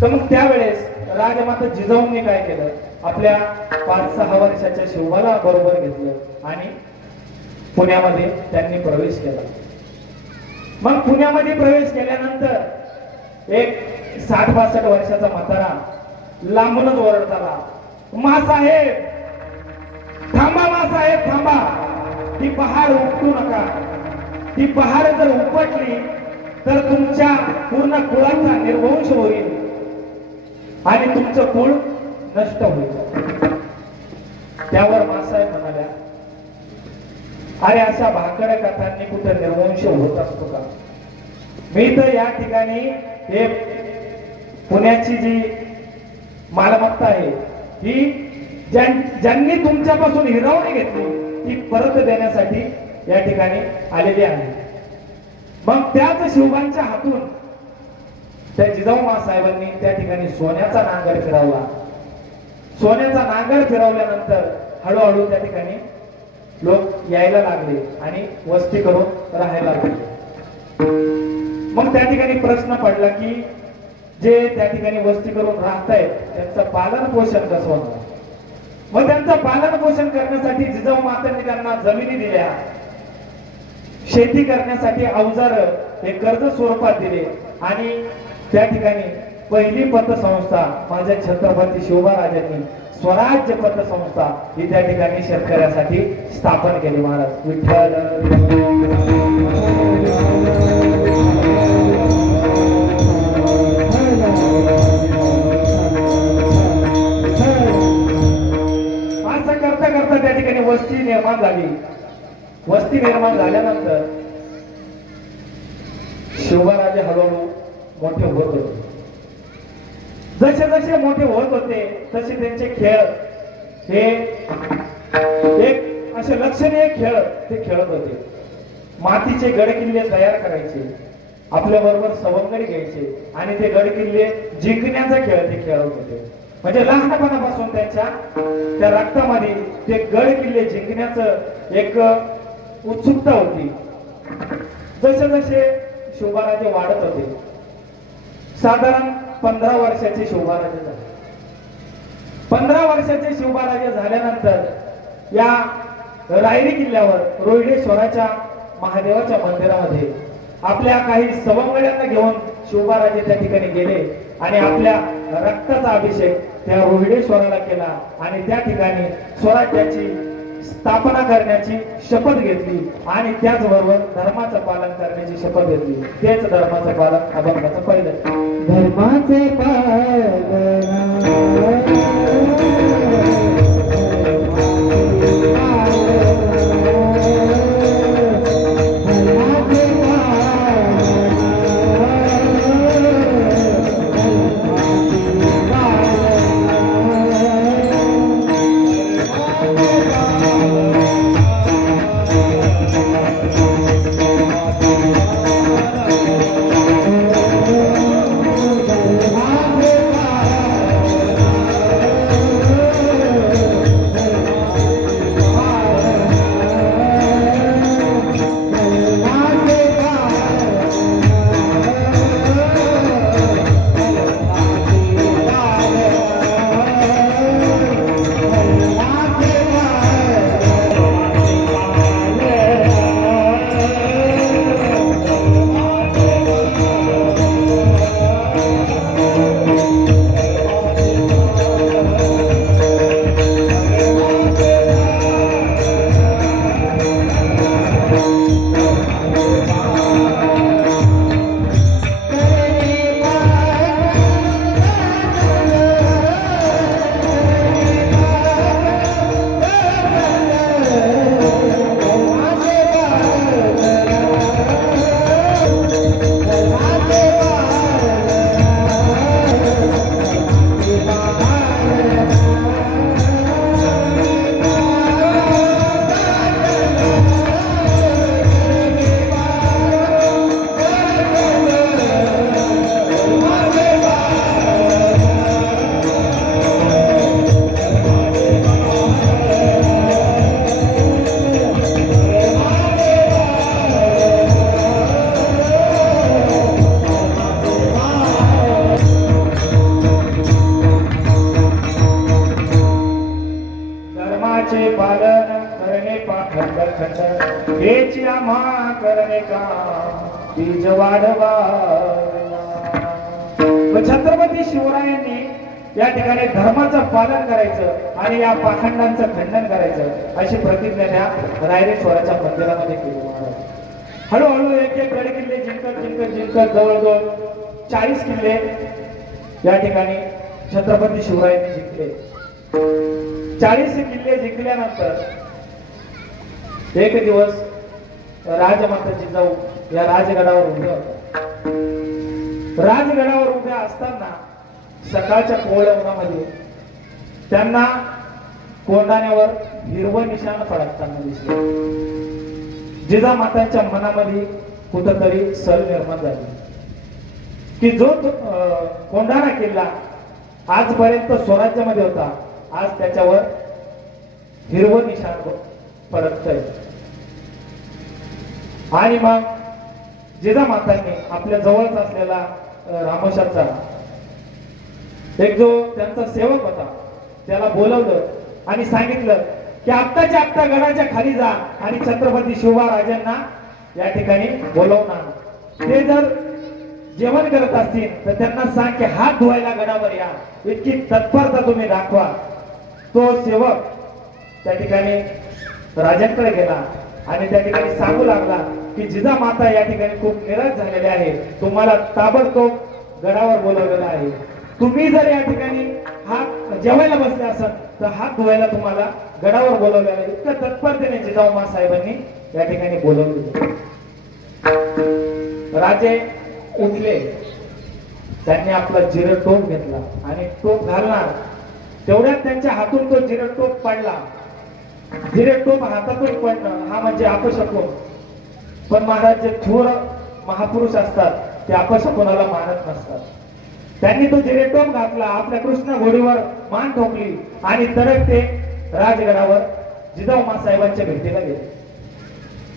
तर मग त्यावेळेस राजमाता जिजाऊंनी काय केलं, आपल्या 5-6 वर्षाच्या शिवबाला बरोबर घेतलं आणि पुण्यामध्ये त्यांनी प्रवेश केला. मग पुण्यामध्ये प्रवेश केल्यानंतर एक 60-62 वर्षाचा म्हातारा लांबूनच ओरडत आला, मासाहेब थांबा, मासाहेब थांबा, ती पहाड उपटू नका. ती पहाड जर उपटली तर तुमच्या पूर्ण कुळाचा निर्वंश होईल आणि तुमचं कुळ नष्ट होईल. त्यावर मासाहेब म्हणाल्या, अरे अशा भाकड कथांनी कुठे निर्वंश होत असतो का? मी तर या ठिकाणी हे पुण्याची जी मालमत्ता आहे ही ज्यांनी तुमच्यापासून हिरावणी घेतली ती परत देण्यासाठी या ठिकाणी आलेली आहे. मग त्याच शिवबांच्या हातून त्या जिजाऊ मासाहेबांनी त्या ठिकाणी सोन्याचा नांगर फिरवला. सोन्याचा नांगर फिरवल्यानंतर हळूहळू त्या ठिकाणी लोक यायला लागले आणि वस्ती करून राहायला लागले. मग त्या ठिकाणी प्रश्न पडला की जे त्या ठिकाणी वस्ती करून राहतायत त्यांचं पालन पोषण कसं होणार. मग त्यांचं पालन पोषण करण्यासाठी जिजाऊ मातांनी त्यांना जमिनी दिल्या, शेती करण्यासाठी अवजार हे कर्ज स्वरूपात दिले आणि त्या ठिकाणी पहिली पतसंस्था माझ्या छत्रपती शिवबाराजांनी स्वराज्य पतसंस्था ही त्या ठिकाणी शेतकऱ्यासाठी स्थापन केली. महाराज विठ्ठल. असं करता करता त्या ठिकाणी वस्ती निर्माण झाली. वस्ती निर्माण झाल्यानंतर शिवबाराजे हळूहळू मोठे होत होते. जसे जसे मोठे होत होते तसे त्यांचे खेळ हे एक असे लक्षणीय खेळ ते खेळत होते. मातीचे गडकिल्ले तयार करायचे, आपल्या बरोबर सवंगडी घ्यायचे आणि ते गडकिल्ले जिंकण्याचा खेळ ते खेळत होते. म्हणजे लहानपणापासून त्यांच्या त्या रक्तामध्ये ते गडकिल्ले जिंकण्याचं एक उत्सुकता होती. जसे जसे शिवबाराजे वाढत होते, साधारण 15 वर्षाचे शिवबाराजे झाले. 15 वर्षाचे शिवबाराजे झाल्यानंतर या रायरी किल्ल्यावर रोहिडेश्वराच्या महादेवाच्या मंदिरामध्ये आपल्या काही सवंगड्यांना घेऊन शिवबाराजे त्या ठिकाणी गेले आणि आपल्या रक्ताचा अभिषेक त्या रोहिडेश्वराला केला आणि त्या ठिकाणी स्वराज्याची स्थापना करण्याची शपथ घेतली आणि त्याचबरोबर धर्माचं पालन करण्याची शपथ घेतली. तेच धर्माचं पालन अभंगाचं पहिलं. धर्माचे पालन हेची आम्हा करणे का बीज वाढवा. छत्रपती शिवरायांनी या ठिकाणी धर्माचं पालन करायचं आणि या पाखंडांचं खंडन करायचं अशी प्रतिज्ञा त्या रायरेश्वराच्या मंदिरामध्ये केली महाराज. हळूहळू एक एक गड किल्ले जिंकत जवळजवळ 40 किल्ले या ठिकाणी छत्रपती शिवरायांनी जिंकले. 40 किल्ले जिंकल्यानंतर एक दिवस राजमाता जिजाऊ या राजगडावर उभ्या होत्या. राजगडावर उभ्या असताना सकाळच्या कोवळ्या उन्हामध्ये त्यांना कोंढाण्यावर हिरवं निशाण फडकताना दिसले. जिजामातांच्या मनामध्ये कुठंतरी सल निर्माण झाली की जो कोंढाणा किल्ला आजपर्यंत स्वराज्यामध्ये होता, आज त्याच्यावर हिरवं निशाण फडकतंय. आणि मग जिजामातांनी आपल्या जवळच असलेला रामोशाचा एक जो त्यांचा सेवक होता त्याला बोलवलं आणि सांगितलं की आत्ताच्या आत्ता गडाच्या खाली जा आणि छत्रपती शिवरायांना या ठिकाणी बोलवून आण. ते जर जेवण करत असतील तर त्यांना सांग की हात धुवायला गडावर या. इतकी तत्परता तुम्ही दाखवा. तो सेवक त्या ठिकाणी राजांकडे गेला आणि त्या ठिकाणी सांगू लागला की जिजामाता या ठिकाणी खूप निराश झालेले आहे, तुम्हाला ताबडतोब गडावर बोलवलेलं आहे. तुम्ही जर या ठिकाणी हात जेवायला बसले असाल तर हात धुवायला तुम्हाला गडावर बोलवलेलं आहे. इतक्या तत्परतेने जिजाऊ साहेबांनी या ठिकाणी बोलवले. राजे उठले, त्यांनी आपला जिरं टोप घेतला आणि टोप घालणार तेवढ्यात त्यांच्या हातून तो जिरं टोप पडला. जिरं टोप हातातून पडणं हा म्हणजे अपशकुन. पण महाराज जे थोर महापुरुष असतात ते अपशकुनाला मानत नसतात. त्यांनी तो जिरेटोप घातला, आपल्या कृष्ण घोडीवर मान ठोकली आणि तरच ते राजगडावर जिजाऊ मासाहेबांच्या भेटीला गेले.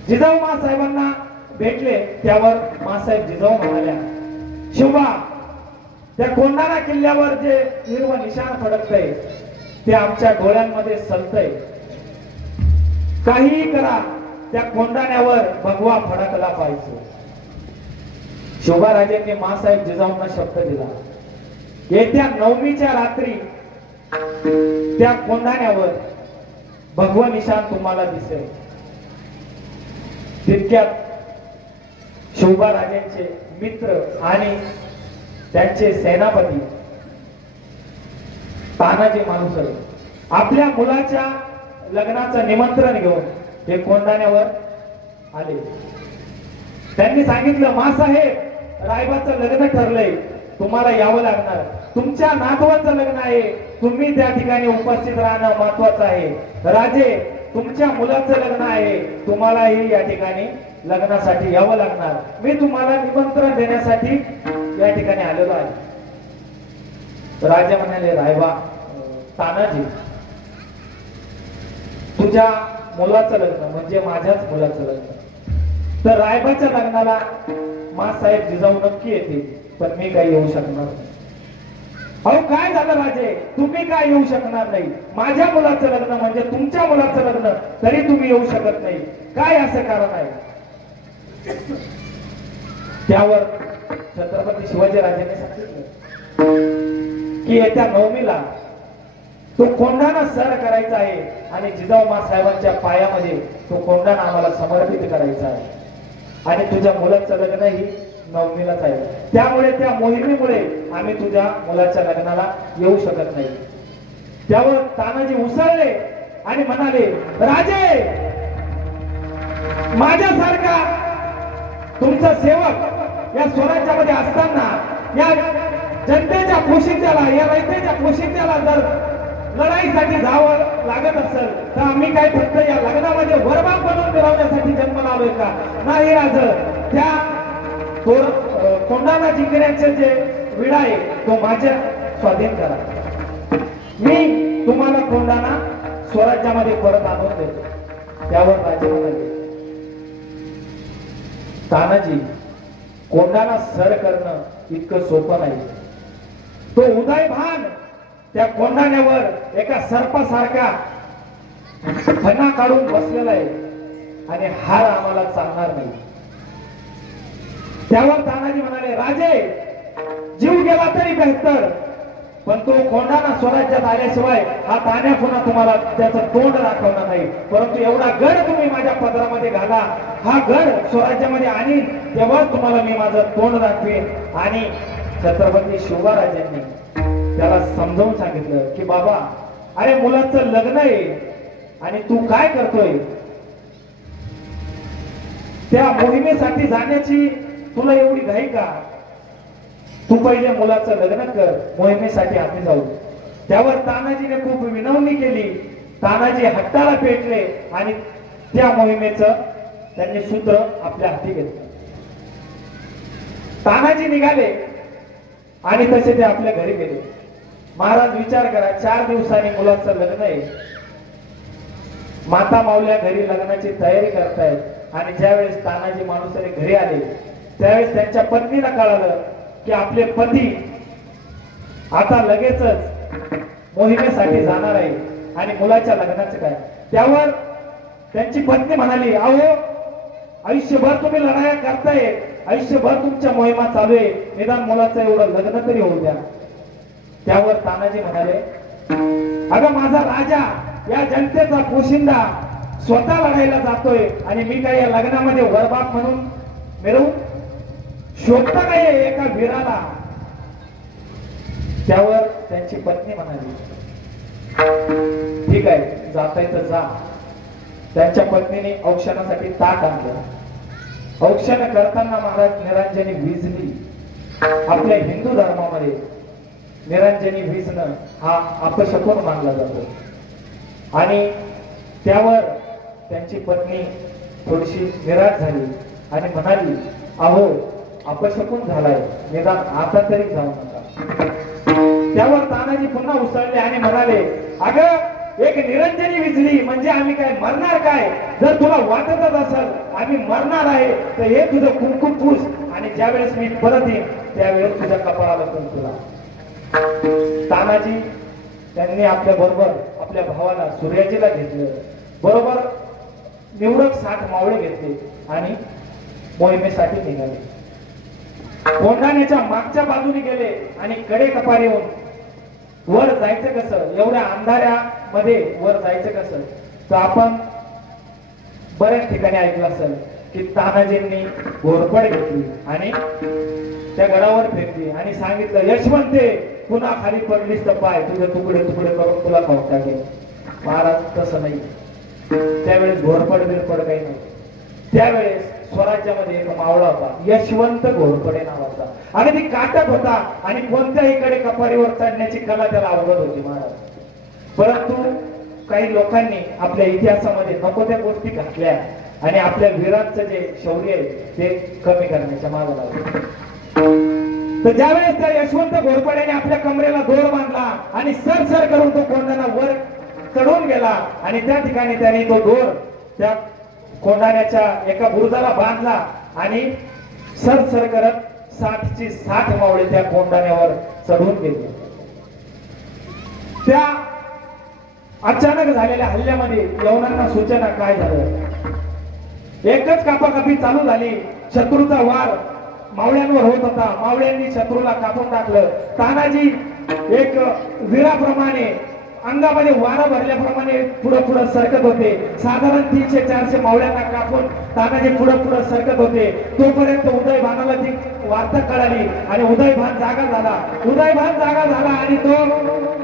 जिजाऊ मासाहेबांना भेटले त्यावर मासाहेब जिजाऊ म्हणाल्या, शिवा त्या कोंढाणा किल्ल्यावर जे हिरवं निशाण फडकतंय ते आमच्या डोळ्यांमध्ये सलतंय. काहीही करा त्या कोंढाण्यावर भगवा फडकला पाहिजे. शिवबाराजांनी मासाहेब जिजाऊंना शब्द दिला, येत्या 9मीच्या रात्री त्या कोंढाण्यावर भगवा निशाण तुम्हाला दिसेल. तितक्यात शिवबाराजांचे मित्र आणि त्यांचे सेनापती तानाजी मालुसरे आपल्या मुलाच्या लग्नाचं निमंत्रण घेऊन हे कोंढाण्यावर आले. त्यांनी सांगितलं, मासाहेब रायबाचं लग्न ठरलंय, तुम्हाला यावं लागणार. तुमच्या नातवाचं लग्न आहे, तुम्ही त्या ठिकाणी उपस्थित राहणं महत्वाचं आहे. राजे तुमच्या मुलाचं लग्न आहे, तुम्हालाही या ठिकाणी लग्नासाठी यावं लागणार. मी तुम्हाला निमंत्रण देण्यासाठी या ठिकाणी आलेलो आहे. राजा म्हणाले, रायबा तानाजी तुझ्या मुलाचं लग्न म्हणजे माझ्याच मुलाचं लग्न, तर रायबाच्या लग्नाला मासाहेब जिजाऊ नक्की येतील, पण मी काही येऊ शकणार नाही. अहो काय झालं राजे, तुम्ही काय येऊ शकणार नाही? माझ्या मुलाचं लग्न म्हणजे तुमच्या मुलाचं लग्न, तरी तुम्ही येऊ शकत नाही, काय असं कारण आहे? त्यावर छत्रपती शिवाजी राजांनी सांगितलं की येत्या 9मीला तो कोंढाणा सर करायचा आहे आणि जिजाऊ मासाहेबांच्या पायामध्ये तो कोंढाणा आम्हाला समर्पित करायचा आहे आणि तुझ्या मुलाचं लग्नही 9मीलाच आहे. त्यामुळे त्या मोहिमेमुळे आम्ही तुझ्या मुलाच्या लग्नाला येऊ शकत नाही. त्यावर तानाजी उसळले आणि म्हणाले, राजे माझ्यासारखा तुमचा सेवक या स्वराज्यामध्ये असताना या जनतेच्या पोशिंद्याला, या रयतेच्या पोशिंद्याला जर लढाईसाठी जावं लागत असेल तर आम्ही काय फक्त या लग्नामध्ये वरबाग बनवून मिळवण्यासाठी जन्माला आलोय का? नाही राज, त्या कोंढाणा जिंकण्याचे जे विडा आहे तो माझ्या स्वाधीन करा. मी तुम्हाला कोंढाणा स्वराज्यामध्ये परत आणून देतो. त्यावर राजे म्हणाले, तानाजी कोंढाणा सर करणं इतकं सोपं नाही. तो उदयभान त्या कोंढाण्यावर एका सर्पासारखा फणा काढून बसलेला आहे. आणि हार आम्हाला चालणार नाही. त्यावर तानाजी म्हणाले, राजे जीव गेला तरी बेहतर, पण तो कोंढाणा स्वराज्यात आल्याशिवाय हा तान्या पुन्हा तुम्हाला त्याचं तोंड दाखवणार नाही. परंतु एवढा गड तुम्ही माझ्या पदरामध्ये घाला, हा गड स्वराज्यामध्ये आणि तेव्हाच तुम्हाला मी माझं तोंड दाखवेन. आणि छत्रपती शिवरायांनी त्याला समजावून सांगितलं की बाबा, अरे मुलाचं लग्न आहे आणि तू काय करतोय? त्या मोहिमेसाठी जाण्याची तुला एवढी घाई का? तू पहिले मुलाचं लग्न कर, मोहिमेसाठी आम्ही जाऊ. त्यावर तानाजीने खूप विनवणी केली. तानाजी हट्टाला पेटले आणि त्या मोहिमेचं त्यांनी सूत्र आपल्या हाती घेतलं. तानाजी निघाले आणि तसे ते आपल्या घरी गेले. महाराज विचार करा, 4 दिवसांनी मुलाचं लग्न आहे. माता माऊल्या घरी लग्नाची तयारी करतायत आणि ज्यावेळेस तानाजी माणूसरे घरी आले त्यावेळेस त्यांच्या पत्नीला कळालं की आपले पती आता लगेचच मोहिमेसाठी जाणार आहे आणि मुलाच्या लग्नाचं काय. त्यावर त्यांची पत्नी म्हणाली, अहो आयुष्यभर तुम्ही लढाया करताय, आयुष्यभर तुमच्या मोहिमा चालू आहे, निदान मुलाचं एवढं लग्न तरी होऊ द्या. त्यावर तानाजी म्हणाले, अगं माझा राजा या जनतेचा पोशिंदा स्वतः लढायला जातोय आणि मी काय या लग्नामध्ये वरबाप म्हणून मिळवू? शोधता काय एका वीराला? त्यावर त्यांची पत्नी म्हणाली, ठीक आहे, जाताय तर जा. त्यांच्या पत्नीने औक्षणासाठी ताक आणलं. औक्षण करताना महाराज निरांजनी विजली. आपल्या हिंदू धर्मामध्ये निरांजनी विजणं हा अपशकुन मानला जातो. आणि त्यावर त्यांची पत्नी थोडीशी निराश झाली आणि म्हणाली, अहो अपशकुन झालाय, निदान आता तरी जाऊ नका. त्यावर तानाजी पुन्हा उसळले आणि म्हणाले, अगं एक निरंजनी विजली म्हणजे आम्ही काय मरणार काय? जर तुला वाटतच असेल आम्ही मरणार आहे तर हे तुझं कुंकुम पूस आणि ज्यावेळेस मी परत येईन त्यावेळेस तुझ्या कपाळाला कुंकुला. तानाजी त्यांनी आपल्या बरोबर आपल्या भावाला सूर्याजीला घेतलं. बरोबर निवडक 60 मावळे घेतले आणि मोहिमेसाठी निघाले. कोंढाण्याच्या मागच्या बाजूने गेले आणि कडे कपारी येऊन वर जायचं कसं? एवढ्या अंधाऱ्यामध्ये वर जायचं कसं? तर आपण बऱ्याच ठिकाणी ऐकलं असेल की तानाजींनी घोरपड घेतली आणि त्या गडावर फेकली आणि सांगितलं, यशवंते पुन्हा खाली पडलीस तर पाय तुझे तुकडे तुकडे करून तुला खाऊन टाकेल. महाराज तसं नाही. त्यावेळेस घोरपड बिरपड काही नव्हतं. त्यावेळेस स्वराज्यामध्ये एक मावळा होता, यशवंत घोरपडे नावाचा. अगदी काटक होता आणि कोणत्याही कडे कपारीवर चढण्याची कला त्याला अवगत होती महाराज. परंतु काही लोकांनी आपल्या इतिहासामध्ये नको त्या गोष्टी घातल्या आणि आपल्या वीरांचं जे शौर्य आहे ते कमी करण्याच्या मागे लागले. तर ज्यावेळेस त्या यशवंत घोरपड्याने आपल्या कमरेला दोर बांधला आणि सर सर करून तो कोंढाणा वर चढून गेला आणि त्या ठिकाणी त्याने तो दोर त्या कोंढाण्याच्या एका बुरुजाला बांधला आणि सर सर करत 60ची 60 मावळे त्या कोंढाण्यावर चढून गेले. त्या अचानक झालेल्या हल्ल्यामध्ये यवनांना सूचना काय झालं? एकच कापाकापी चालू झाली. शत्रूचा वार मावळ्यांवर होत होता. मावळ्यांनी शत्रूला कापून टाकलं. तानाजी एक वीराप्रमाणे अंगामध्ये वारा भरल्याप्रमाणे पुढे पुढे सरकत होते. साधारण 300-400 मावळ्यांना कापून तानाजी पुढे पुढे सरकत होते. तोपर्यंत उदयभानाला ती वार्ता कळाली आणि उदयभान जागा झाला. उदयभान जागा झाला आणि तो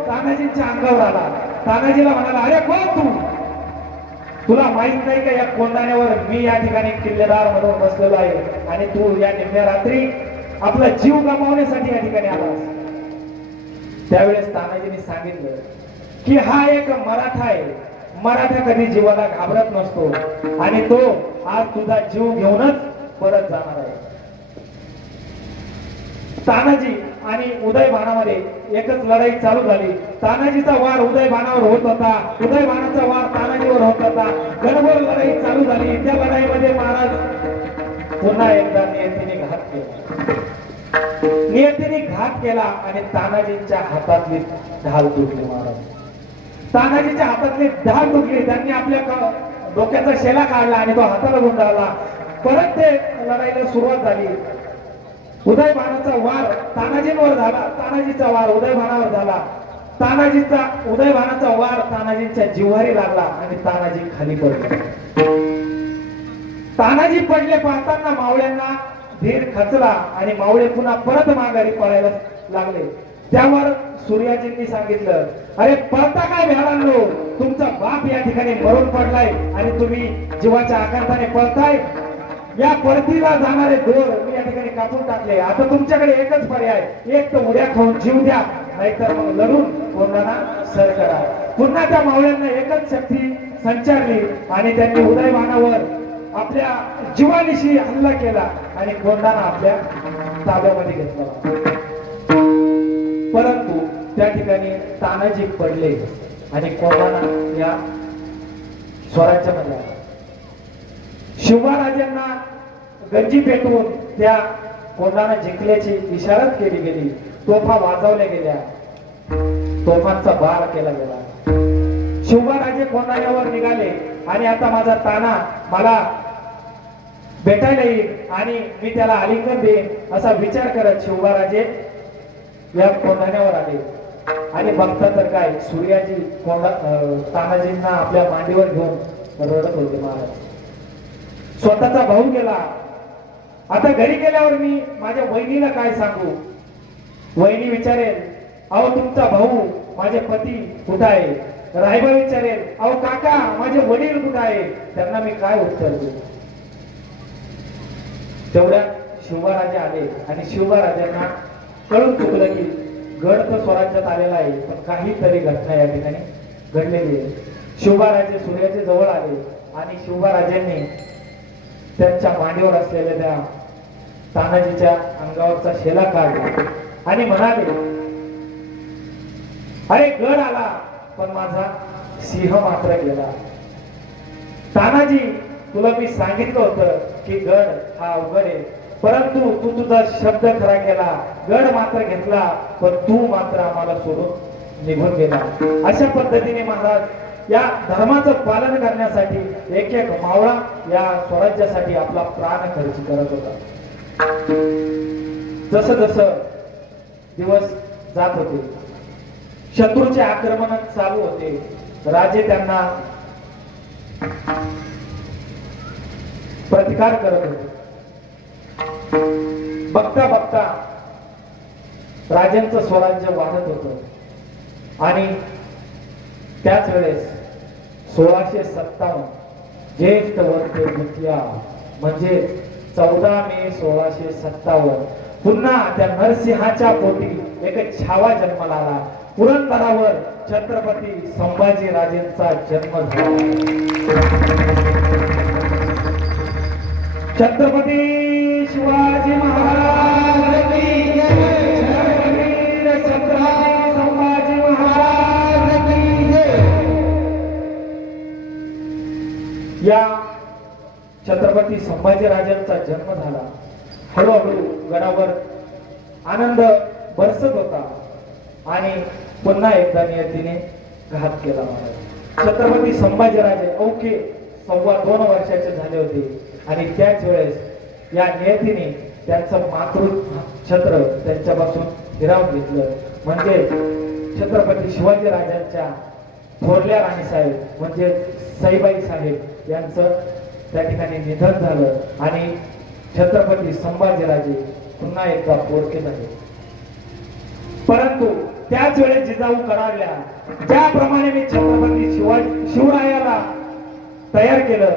तानाजींच्या अंगावर आला. तानाजीला म्हणाला, अरे कोण तू? तुला माहित नाही का या कोंढाण्यावर मी या ठिकाणी किल्लेदार म्हणून बसलेलो आहे आणि तू या निम्म्या रात्री आपला जीव गमावण्यासाठी या ठिकाणी आलास. त्यावेळेस तानाजीने सांगितलं की हा एक मराठा आहे. मराठा कधी जीवाला घाबरत नसतो आणि तो आज तुझा जीव घेऊनच परत जाणार आहे. तानाजी आणि उदयभानामध्ये एकच लढाई चालू झाली. तानाजीचा वार उदयभानावर होत होता, उदयभानाचा वार तानाजीवर होत होता. गडबड लढाई चालू झाली. त्या लढाईमध्ये महाराज पुन्हा एकदा नियतीने घात केला. नियतीने घात केला आणि तानाजींच्या हातातली ढाल तुटली. महाराज तानाजीच्या हातातली ढाल तुटली. त्यांनी आपल्या डोक्याचा शेला काढला आणि तो हाताला गुंडाळला. परत ते लढाईला सुरुवात झाली. उदयभानाचा वार तानाजींवर झाला, तानाजीचा वार उदयभानावर झाला. उदयभानाचा वार तानाजींच्या जिव्हारी लागला आणि तानाजी खाली पडले. तानाजी पडले पाहताना मावळ्यांना धीर खचला आणि मावळे पुन्हा परत माघारी पळायला लागले. त्यावर सूर्याजींनी सांगितलं, अरे पळता काय भेळांनो, तुमचा बाप या ठिकाणी मरून पडलाय आणि तुम्ही जीवाच्या आकांताने पळताय. या परतीला जाणारे दोर मी या ठिकाणी कापून टाकले. आता तुमच्याकडे एकच पर्याय, एक तर उड्या खाऊन जीव द्या, नाहीतर मग लढून कोंडाणा सर करा. पुन्हा त्या मावळ्यांना एकच शक्ती संचारली आणि त्यांनी उदयभानावर आपल्या जीवानिशी हल्ला केला आणि कोंडाणा आपल्या ताब्यामध्ये घेतला. परंतु त्या ठिकाणी तानाजी पडले आणि कोंडाणा या स्वराज्यामध्ये आला. शिवराजांना गंजी पेटवून त्या कोंडाणा जिंकल्याची इशारत केली गेली. तोफा वाजवल्या गेल्या, तोफांचा बार केला गेला. शिवराजे कोंडाण्यावर निघाले आणि आता माझा ताना मला भेटायला येईल आणि मी त्याला आलिंगन देईन असा विचार करत शिवराजे या कोंडाण्यावर आले. आणि बघता तर काय, सूर्याजी तानाजींना आपल्या मांडीवर घेऊन रडत होते. महाराज स्वतःचा भाऊ गेला. आता घरी गेल्यावर मी माझ्या वहिनीला काय सांगू? वहिनी विचारेल, अहो तुमचा भाऊ माझे पती कुठं आहे? रायबा विचारेल, अहो काका माझे वडील कुठं आहे? त्यांना मी काय उत्तर देऊ? तेवढ्या शिवराजे आले आणि शिवराजांना कळून चुकलं की गड तर स्वराज्यात आलेला आहे, पण काहीतरी घटना या ठिकाणी घडलेली आहे. शिवराजे सूर्याचे जवळ आले आणि शिवराजांनी त्यांच्या मांडीवर असलेल्या त्या तानाजीच्या अंगावरचा शेला काढला आणि म्हणाले, अरे गड आला पण माझा सिंह मात्र गेला. तानाजी, तुला मी सांगितलं होतं की गड हा अवघड आहे, परंतु तू तुझा शब्द खरा केला. गड मात्र घेतला पण तू मात्र आम्हाला सोडून निघून गेला. अशा पद्धतीने महाराज या धर्माचं पालन करण्यासाठी एक एक मावळा या स्वराज्यासाठी आपला प्राण खर्च करत होता. जसं जसं दिवस जात होते, शत्रूचे आक्रमण चालू होते. राजे त्यांना प्रतिकार करत होते. बघता बघता राजांचं स्वराज्य वाढत होतं आणि त्याच वेळेस 1657 ज्येष्ठ वर्ष द्वितीया म्हणजे 14 मे 1657 पुन्हा त्या नरसिंहाच्या पोटी एक छावा जन्माला आला. पुरंदरावर छत्रपती संभाजी राजेंचा जन्म झाला. छत्रपती शिवाजी महाराज की जय. छत्रपती संभाजी महाराज की जय. या छत्रपती संभाजी राजांचा जन्म झाला. हळूहळू गडावर आनंद बरसत होता आणि पुन्हा एकदा नियतीने घात केला. महाराज छत्रपती संभाजीराजे अवघे 2.25 वर्षाचे झाले होते आणि त्याच वेळेस या नियतीने त्यांचं मातृ छत्र त्यांच्यापासून हिरावून घेतलं. म्हणजे छत्रपती शिवाजी राजांच्या थोरल्या राणीसाहेब म्हणजे सईबाई साहेब यांचं त्या ठिकाणी निधन झालं आणि छत्रपती संभाजीराजे पुन्हा एकदा पोरके झाले. परंतु त्याच वेळेस जिजाऊ कडाडल्या. ज्याप्रमाणे मी छत्रपती शिवरायाला तयार केलं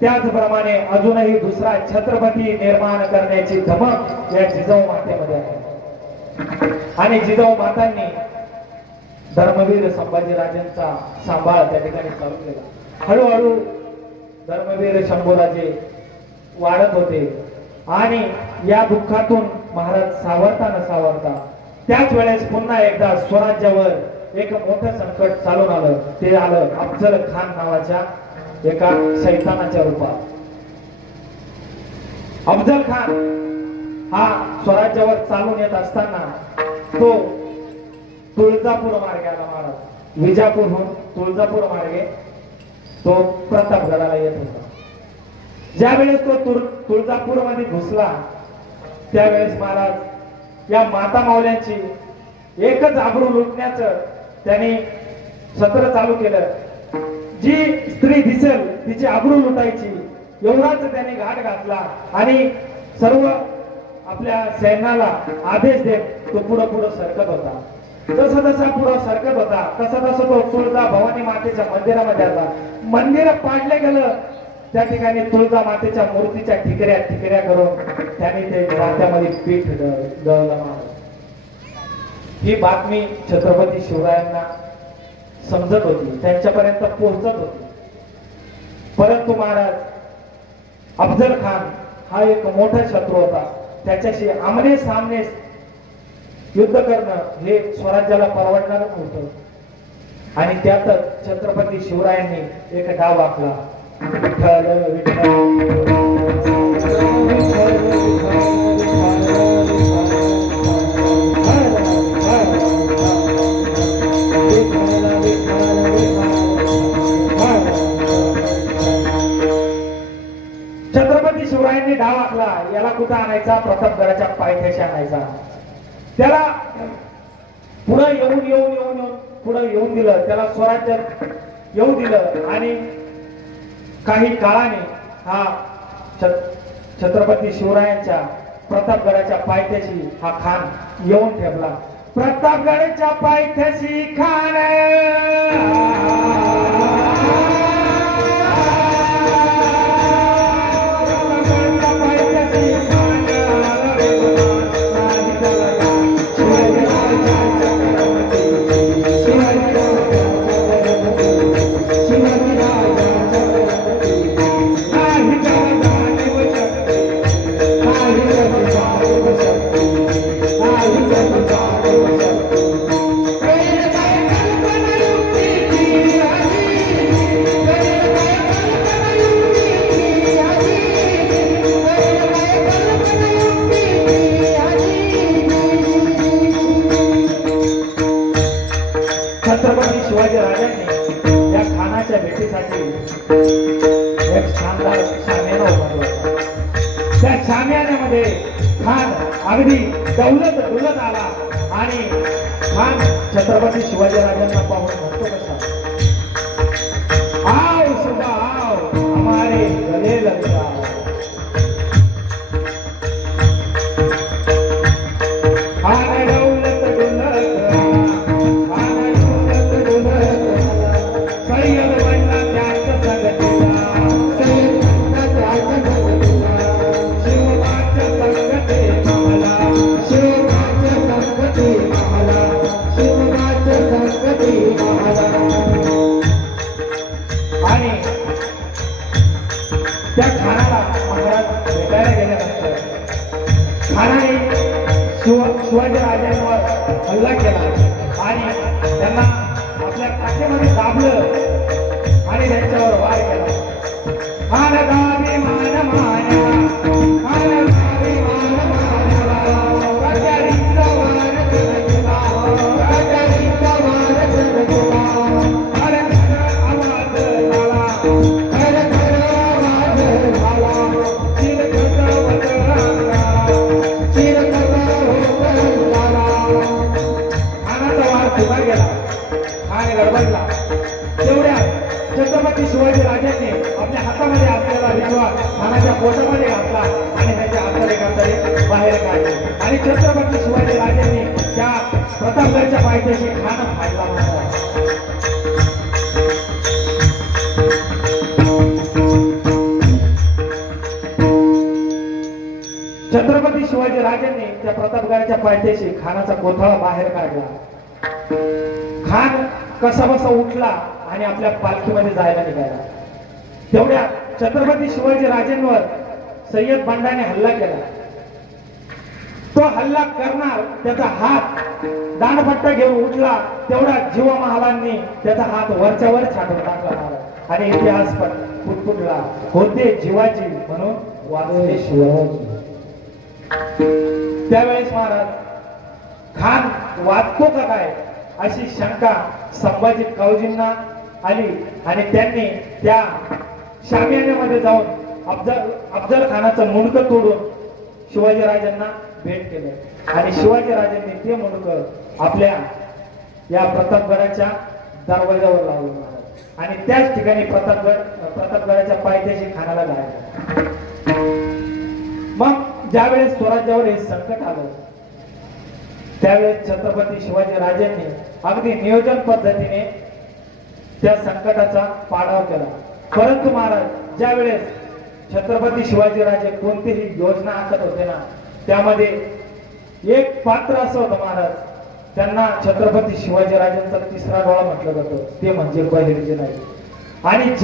त्याचप्रमाणे अजूनही दुसरा छत्रपती निर्माण करण्याची धमक या जिजाऊ मातेमध्ये आहे. आणि जिजाऊ मातांनी धर्मवीर संभाजीराजांचा सांभाळ त्या ठिकाणी चालू केला. हळूहळू धर्मवीर शंभूराजे वाढत होते आणि या दुःखातून महाराज सावरता न सावरता त्याच वेळेस पुन्हा एकदा स्वराज्यावर एक मोठं संकट चालून आलं. ते आलं अफजल खान नावाच्या एका शैतानाच्या रूपात. अफजल खान हा स्वराज्यावर चालून येत असताना तो तुळजापूर मार्गे आला. महाराज विजापूरहून तुळजापूर मार्गे तो प्रतापगडाला येत होता. ज्यावेळेस तो तुळजापूरमध्ये घुसला त्यावेळेस महाराज या माता माऊल्यांची एकच आबरू लुटण्याचं त्यांनी सत्र चालू केलं. जी स्त्री दिसेल तिची आबरू लुटायची एवढाच त्यांनी घाट घातला आणि सर्व आपल्या सैन्याला आदेश देत तो पुढं पुढं सरकत होता. जसा जसा पुढं सरकत होता तसा तसा तो तुळजा भवानी मातेच्या मंदिरामध्ये आला. मंदिर पाडले गेलं त्या ठिकाणी तुळजा मातेच्या मूर्तीच्या ठिकऱ्या करून त्यांनी ते जात्यामध्ये पीठ दळलं. ही बातमी छत्रपती शिवरायांना समजत होती, त्यांच्यापर्यंत पोहोचत होती. परंतु महाराज अफजल खान हा एक मोठा शत्रू होता. त्याच्याशी आमने सामने युद्ध करणं हे स्वराज्याला परवडणार नव्हतं. आणि त्यातच छत्रपती शिवरायांनी एक डाव आखला. विठ्ठल विठ्ठल छत्रपती शिवरायांनी डाव आखला. याला कुठं आणायचा? प्रतापगडाच्या पायथ्याशी आणायचा. त्याला पुढं येऊन पुढं येऊन दिलं, त्याला स्वराज्यात येऊ दिलं. आणि काही काळाने हा छत्रपती शिवरायांच्या प्रतापगडाच्या पायथ्याशी हा खान येऊन ठेवला. प्रतापगडाच्या पायथ्याशी खान छत्रपती शिवाजी राजांनी या खानाच्या भेटीसाठी एक शानदार शामियाना उभारला होता. त्या शामियान्यामध्ये खान अगदी डुलत आला आणि खान छत्रपती शिवाजी राजांना पाहून म्हणतो कसा, आओ सुबह आओ हमारे गले लग जाओ. आणि त्या खानाला महाराज भेटायला गेल्यानंतर खानाने शिवाजी राजांवर हल्ला केला आणि त्यांना आपल्या काठीमध्ये दाबलं आणि त्यांच्यावर वार केला. खान गावी मान मान्या, खान गावी मान मान्या, राजारीचा वार केला, राजारीचा वार केला. हर घर आवाज झाला, हर घर आवाज झाला, चिरकत होत अंगाला, चिरकत होत अंगाला. खानाचा वार फुगा गेला, खान गडबडला. तेवढ्यात छत्रपती शिवाजी राजांनी आपल्या हातामध्ये असलेला विधवा खानाच्या पोटामध्ये घातला आणि त्याच्या हाताने बाहेर काढले. आणि छत्रपती शिवाजी राजांनी त्या प्रतापगडच्या पायथ्याशी खान फाडला होता. छत्रपती शिवाजी राजांनी त्या प्रतापगडाच्या पायथ्याशी खानाचा कोथळा बाहेर काढला. खान कसा बसा उठला आणि आपल्या पालखीमध्ये जायला निघाला. तेवढ्या छत्रपती शिवाजी राजांवर सय्यद बंडाने हल्ला केला. तो हल्ला करणार त्याचा हात दांडपट्टा घेऊन उठला. तेवढा जीव महालांनी त्याचा हात वरच्या वर छाटून टाकला आणि इतिहास पण फुटफुटला. होते जीवाची म्हणून वाचले शिवाजी. त्यावेळेस महाराज खान वाचतो का काय अशी शंका संभाजी काऊजींना आली आणि त्यांनी त्या शामियान्यामध्ये जाऊन अफजल खानाचं मुंडकं तोडून शिवाजीराजांना भेट केलं आणि शिवाजीराजांनी ते मुंडकं आपल्या या प्रतापगडाच्या दरवाजावर लावलं महाराज आणि त्याच ठिकाणी प्रतापगडाच्या पायथ्याशी खानाला गाडलं. मग ज्यावेळेस स्वराज्यावर हे संकट आलं त्यावेळेस छत्रपती शिवाजीराजांनी अगदी नियोजन पद्धतीने त्या संकटाचा पाडाव केला. परंतु महाराज ज्यावेळेस छत्रपती शिवाजीराजे कोणतीही योजना आखत होते ना त्यामध्ये एक पात्र असं होतं महाराज त्यांना छत्रपती शिवाजीराजांचा तिसरा डोळा म्हटलं जातं ते म्हणजे बहिर्जी नाईक. आणि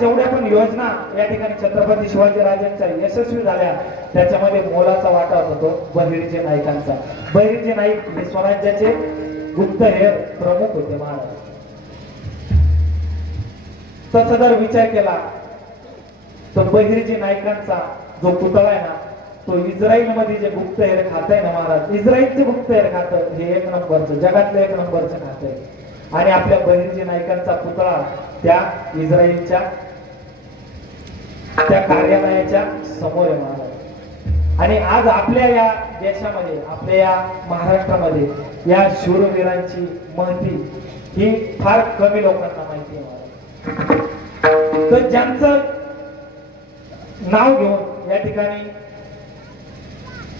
जेवढ्या पण योजना या ठिकाणी छत्रपती शिवाजीराजांच्या यशस्वी झाल्या त्याच्यामध्ये मोलाचा वाटा होतो बहिर्जी नाईकांचा. बहिर्जी नाईक हे स्वराज्याचे गुप्तहेर प्रमुख होते महाराज. तसं जर विचार केला तर बहिर्जी नाईकांचा जो पुतळा आहे ना तो इस्रायल मध्ये जे गुप्तहेर खात आहे ना महाराज इस्रायलचे गुप्तहेर खातं हे एक नंबरचं जगातलं एक नंबरचं खातं आहे आणि आपल्या बहिर्जी नाईकांचा पुतळा त्या इस्रायलच्या त्या कार्यालयाच्या समोर आहे महाराज. आणि आज आपल्या या देशामध्ये आपल्या या महाराष्ट्रामध्ये या शूरवीरांची महती ही फार कमी लोकांना माहिती आहे महाराज. तर ज्यांचं नाव घेऊन या ठिकाणी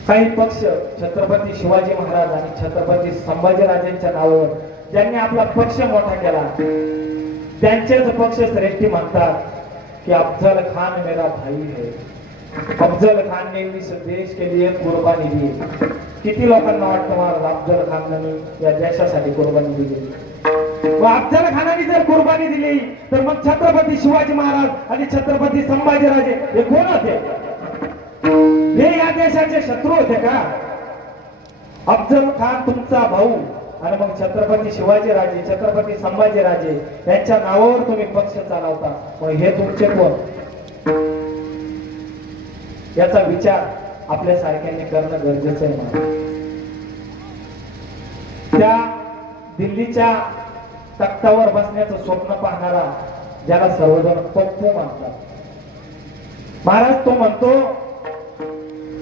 काही पक्ष छत्रपती शिवाजी महाराज आणि छत्रपती संभाजीराजांच्या नावावर ज्यांनी आपला पक्ष मोठा केला त्यांचेच पक्ष श्रेष्ठी म्हणतात कि अफजल खान मेरा भाई है. अफजल खान ने इस देश के लिए कुर्बानी दी. किती लोकांना वाटतं महाराज अफजल खानने या देशासाठी कुर्बानी दिली. व अफजल खानाने जर कुर्बानी दिली तर मग छत्रपती शिवाजी महाराज आणि छत्रपती संभाजीराजे हे कोण होते? हे या देशाचे शत्रू होते का? अफजल खान तुमचा भाऊ आणि मग छत्रपती शिवाजीराजे छत्रपती संभाजीराजे यांच्या नावावर तुम्ही पक्ष चालवता मग हे तुमचे कोण? याचा विचार आपल्या सारख्यांनी करणं गरजेचं आहे महाराज. त्या दिल्लीच्या तख्तावर बसण्याचं स्वप्न पाहणारा ज्याला सर्वजण पप्पू म्हणतात महाराज तो म्हणतो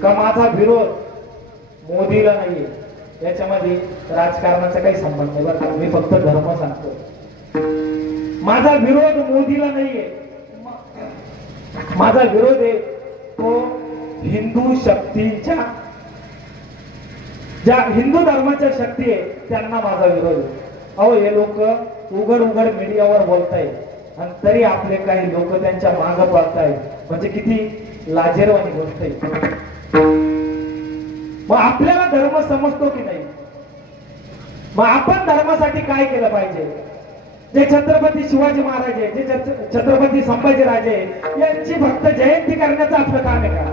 का माझा विरोध मोदीला नाहीये. याच्यामध्ये राजकारणाचा काही संबंध नाही बरं का मी फक्त धर्म सांगतो. माझा विरोध मोदीला नाहीये. माझा विरोध आहे तो हिंदू शक्तीच्या ज्या हिंदू धर्माच्या शक्ती आहे त्यांना माझा विरोध आहे. अहो हे लोक उघड मीडियावर बोलताय आणि तरी आपले काही लोक त्यांच्या मागे पळताय म्हणजे किती लाजिरवाणी गोष्ट आहे. मग आपल्याला धर्म समजतो की नाही? मग आपण धर्मासाठी काय केलं पाहिजे? जे छत्रपती शिवाजी महाराज आहे जे छत्रपती संभाजीराजे यांची फक्त जयंती करण्याचं आपलं काम आहे का?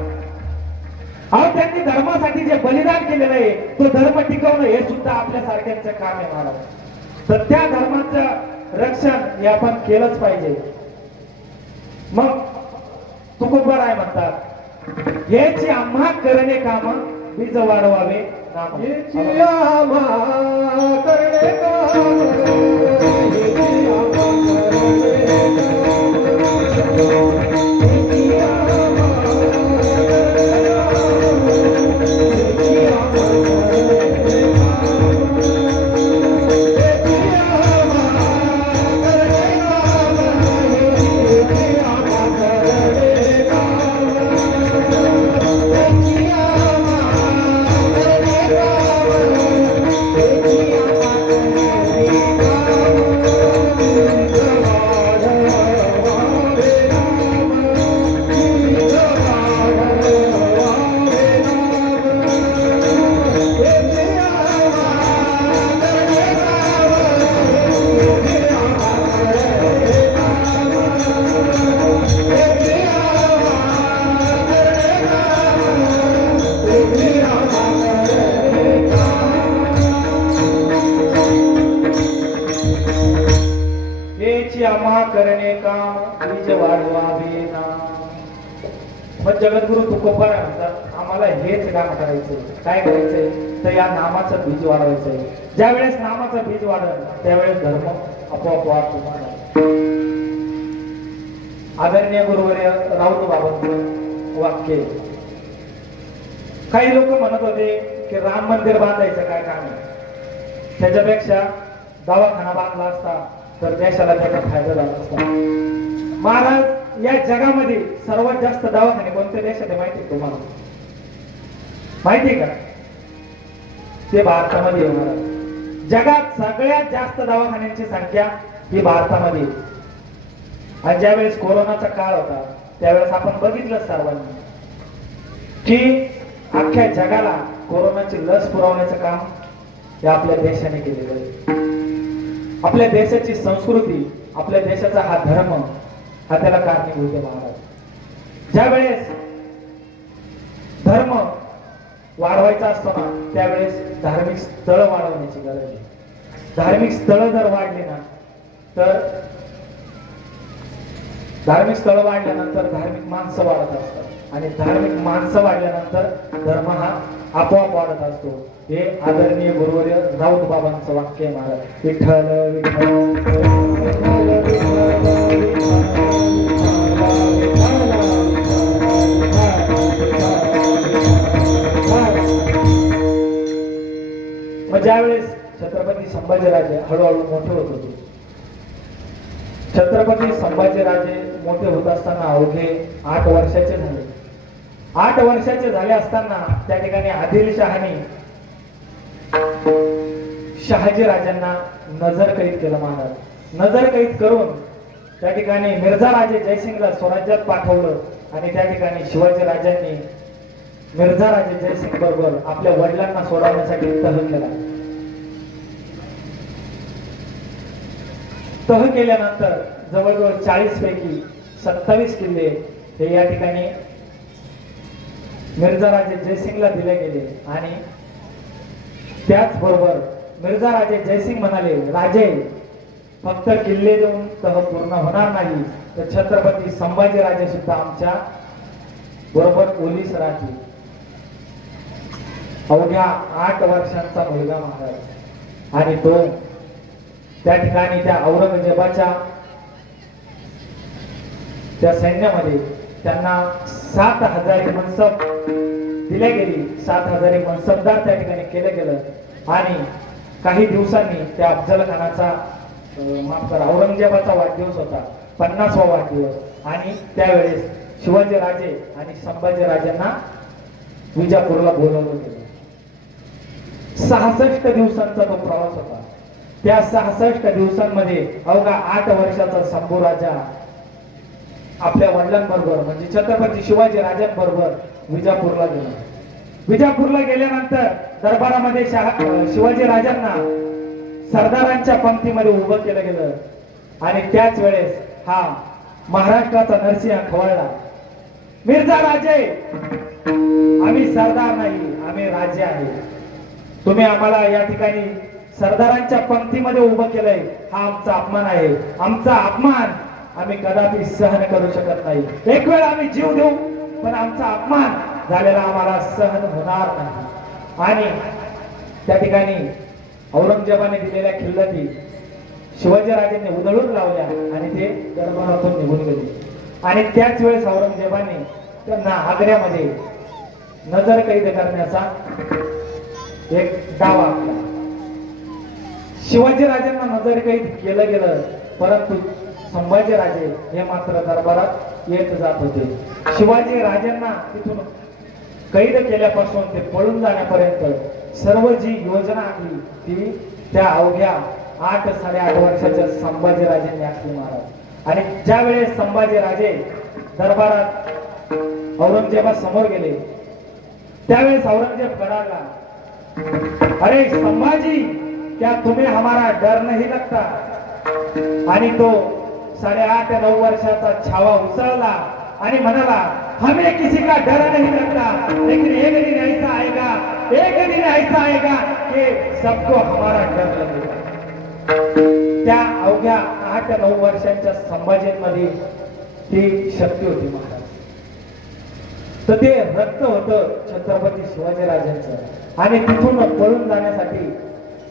अहो त्यांनी धर्मासाठी जे बलिदान केलेलं आहे तो धर्म टिकवणं हे सुद्धा आपल्या सारख्यांचं काम आहे महाराज. तर त्या धर्माचं रक्षण हे आपण केलंच पाहिजे. मग तुकोबर आहे म्हणतात याची आम्हा करणे काम बीज वाढवावे नाम. याची आम्हा करणे काम आम्हा करणे काम बीज वाढवावे नाम. मग जगद्गुरु तुकोबर म्हणतात आम्हाला हेच काम करायचंय. काय करायचंय तर या नामाचं बीज वाढवायचंय. ज्या वेळेस नामाचं बीज वाढेल त्यावेळेस धर्म आपोआप वाढतो. आदरणीय गुरुवर्य राऊत बाबांचं वाक्य आहे. काही लोक म्हणत होते की राम मंदिर बांधायचं काय काम आहे, त्याच्यापेक्षा दवाखाना बांधला असता तर देशाला त्याचा फायदा झाला असता. महाराज, या जगामध्ये सर्वात जास्त दवाखाने कोणत्या देशात आहे माहिती आहे तुम्हाला? माहिती आहे का? ते भारतामध्ये आहे महाराज. जगात सगळ्यात जास्त दवाखान्यांची संख्या ही भारतामध्ये आहे. आणि ज्यावेळेस कोरोनाचा काळ होता त्यावेळेस आपण बघितलं सर्वांनी की अख्ख्या जगाला कोरोनाची लस पुरवण्याचं काम हे आपल्या देशाने केलेलं आहे. आपल्या देशाची संस्कृती, आपल्या देशाचा हा धर्म हा त्याला कारणीभूत आहे महाराज. ज्या वेळेस धर्म वाढवायचा असतो ना त्यावेळेस धार्मिक स्थळ वाढवण्याची गरज आहे. धार्मिक स्थळं जर वाढली ना तर धार्मिक स्थळं वाढल्यानंतर धार्मिक माणसं वाढत असतात आणि धार्मिक माणसं वाढल्यानंतर धर्म हा आपोआप वाढत असतो. हे आदरणीय गुरुवर्य राऊत बाबांचं वाक्य आहे महाराज. विठ्ठल मग ज्यावेळेस छत्रपती संभाजीराजे हळूहळू मोठे होत होते, छत्रपती संभाजीराजे मोठे होत असताना अवघे 8 वर्षाचे झाले. 8 वर्षाचे झाले असताना त्या ठिकाणी आदिलशहाने शहाजी राजांना नजरकैद केलं महाराज. नजरकैद करून त्या ठिकाणी मिर्झा राजे जयसिंगला स्वराज्यात पाठवलं आणि त्या ठिकाणी शिवाजी राजांनी मिर्झा राजे जयसिंग बरोबर आपल्या वडिलांना सोडवण्यासाठी तह केला. तह केल्यानंतर जवळजवळ 40 पैकी 27 किल्ले हे या ठिकाणी मिर्झा राजे जयसिंगला दिले गेले. आणि त्याचबरोबर मिर्झा राजे जयसिंग म्हणाले, राजे फक्त किल्ले देऊन तह पूर्ण होणार नाही तर छत्रपती संभाजीराजे सुद्धा आमच्या बरोबर पोलीस राहतील. अवघ्या 8 वर्षांचा मुलगा महाराज आणि तो त्या ठिकाणी त्या औरंगजेबाच्या त्या सैन्यामध्ये त्यांना 7,000 मनसब दिल्या गेली. 7,000 मनसबदार त्या ठिकाणी केलं गेलं आणि काही दिवसांनी त्या अफजल खानाचा माफ करा औरंगजेबाचा वाढदिवस होता, 50वा वाढदिवस. आणि त्यावेळेस शिवाजी राजे आणि संभाजी राजांना विजापूरला बोलवलं गेलं. 66 दिवसांचा तो प्रवास होता. त्या 66 दिवसांमध्ये अवघा 8 वर्षाचा शंभू राजा आपल्या वडिलांबरोबर म्हणजे छत्रपती शिवाजी राजांबरोबर विजापूरला गेला. विजापूरला गेल्यानंतर दरबारामध्ये शिवाजी राजांना सरदारांच्या पंक्तीमध्ये उभं केलं गेलं. आणि त्याच वेळेस हा महाराष्ट्राचा नरसिंह खवळला, मिर्झा राजे आम्ही सरदार नाही, आम्ही राजे आहे. तुम्ही आम्हाला या ठिकाणी सरदारांच्या पंक्तीमध्ये उभं केलंय, हा आमचा अपमान आहे. आमचा अपमान आम्ही कदापि सहन करू शकत नाही. एक वेळ आम्ही जीव देऊ पण आमचा अपमान झालेला आम्हाला सहन होणार नाही. आणि त्या ठिकाणी औरंगजेबाने दिलेल्या खिल्लती शिवाजी राजांनी उधळून लावल्या आणि ते दरबारातून निघून गेले. आणि त्याच वेळेस औरंगजेबाने त्यांना आग्र्यामध्ये नजरकैद करण्याचा एक डाव आखला. शिवाजी राजांना नजरकैद केलं गेलं परंतु संभाजी राजे हे मात्र दरबारात येत जात होते. शिवाजी राजांना तिथून कैद केल्यापासून ते पळून जाण्यापर्यंत सर्व जी योजना आखली ती त्या अवघ्या 8-8.5 वर्षाच्या संभाजी राजांनी आखली महाराज. आणि ज्या वेळेस संभाजी राजे दरबारात औरंगजेबा समोर गेले त्यावेळेस औरंगजेब गडाला, अरे संभाजी क्या तुम्हें हमारा डर नहीं लगता? आणि तो 8.5-9 वर्षाचा छावा उसळला आणि म्हणाला, हमें किसी का डर नहीं लगता लेकिन एक दिन ऐसा आएगा, एक दिन ऐसा आएगा कि सबको हमारा डर लगेगा. त्या अवघ्या 8-9 वर्षांच्या संभाजींमध्ये ती शक्ती होती महाराज. तर ते रक्त होतं छत्रपती शिवाजी राजांचं. आणि तिथून पळून जाण्यासाठी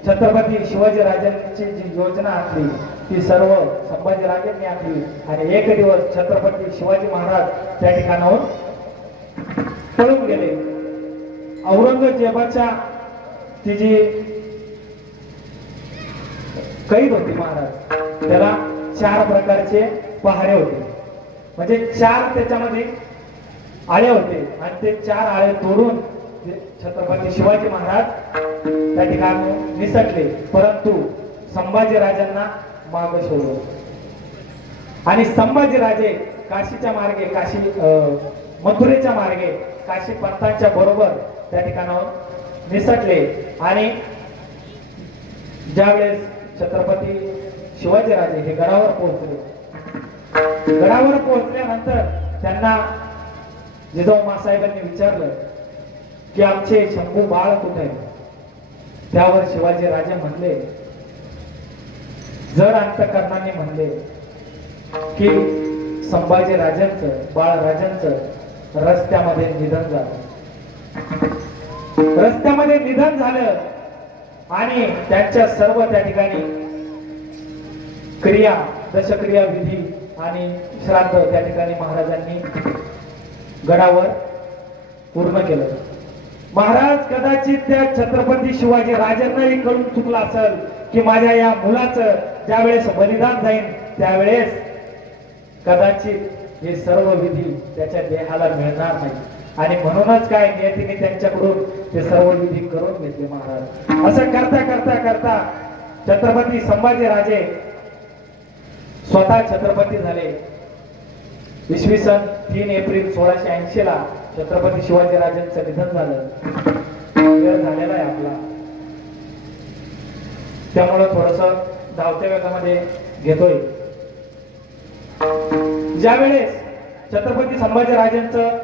छत्रपती शिवाजी राजांची जी योजना आखली ती सर्व संभाजीराजांनी आखली आणि एक दिवस छत्रपती शिवाजी महाराज त्या ठिकाणाहून पळून गेले. औरंगजेबाच्या ती जी कैद होती महाराज, त्याला 4 प्रकारचे पहारे होते, म्हणजे 4 त्याच्यामध्ये आळे होते आणि ते 4 आळे तोडून छत्रपती शिवाजी महाराज त्या ठिकाणी निसटले. परंतु संभाजीराजांना माग सोडलं आणि संभाजीराजे काशीच्या मार्गे मथुरेच्या मार्गे काशी पंतांच्या बरोबर त्या ठिकाणावर निसटले. आणि ज्यावेळेस छत्रपती शिवाजीराजे हे गडावर पोहोचले, गडावर पोहोचल्यानंतर त्यांना जिजाऊ मासाहेबांनी विचारलं की आमचे शंभू बाळ कुठे आहे? त्यावर शिवाजी राजे म्हणले, जर अंतकरणाने म्हणले की संभाजी राजांचं बाळराजांचं रस्त्यामध्ये निधन झालं, रस्त्यामध्ये निधन झालं आणि त्यांच्या सर्व त्या ठिकाणी क्रिया दशक्रिया विधी आणि श्राद्ध त्या ठिकाणी महाराजांनी गडावर पूर्ण केलं. महाराज कदाचित त्या छत्रपती शिवाजी राजांनाही कळून चुकलं असेल की माझ्या या मुलाचं ज्यावेळेस बलिदान जाईल त्यावेळेस कदाचित हे सर्व विधी त्याच्या देहाला मिळणार नाही आणि म्हणूनच काय नियतीने त्यांच्याकडून ते सर्व विधी करून घेतले. महाराज असं करता करता करता छत्रपती संभाजी राजे स्वतः छत्रपती झाले. इसवी सन 3 एप्रिल 1680 ला छत्रपती शिवाजी राजांचं निधन झालं. वेळ झालेला आहे आपला, त्यामुळं थोडस धावत्या वेगामध्ये घेतोय. ज्यावेळेस छत्रपती संभाजी राजांचं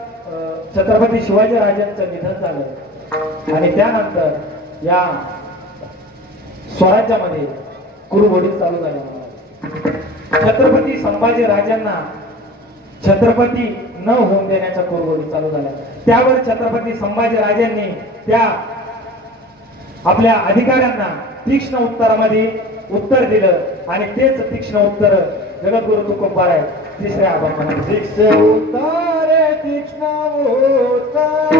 छत्रपती शिवाजी राजांचं निधन झालं आणि त्यानंतर या स्वराज्यामध्ये कुरुघोडी चालू झाल्या. छत्रपती संभाजी राजांना छत्रपती न होऊन देण्याच्या कुरुघोडी चालू झाल्या. त्यावर छत्रपती संभाजी राजांनी त्या आपल्या अधिकाऱ्यांना तीक्ष्ण उत्तरामध्ये उत्तर दिलं आणि तेच तीक्ष्ण उत्तर जगद्गुरु तुकोबार आहे. तिसऱ्या आभार तीक्ष्ण उत्तर तीक्ष्ण उत्तर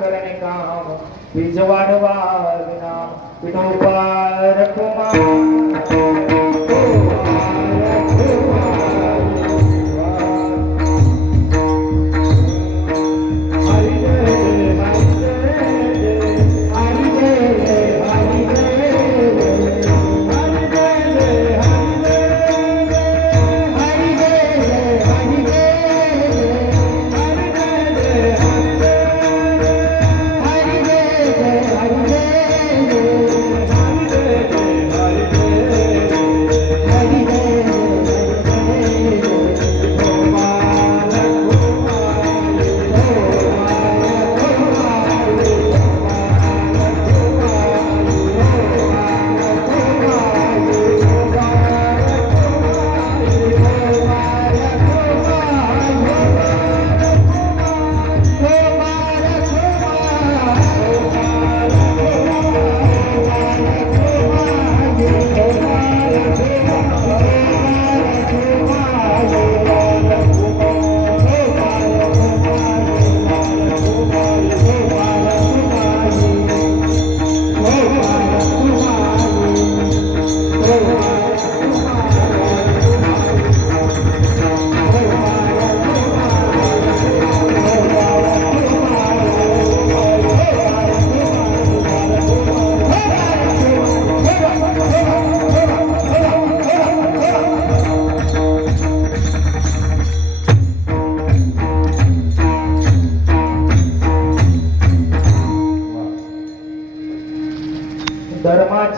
करणे काम बीज वाढवा विना विठोबा रखुमा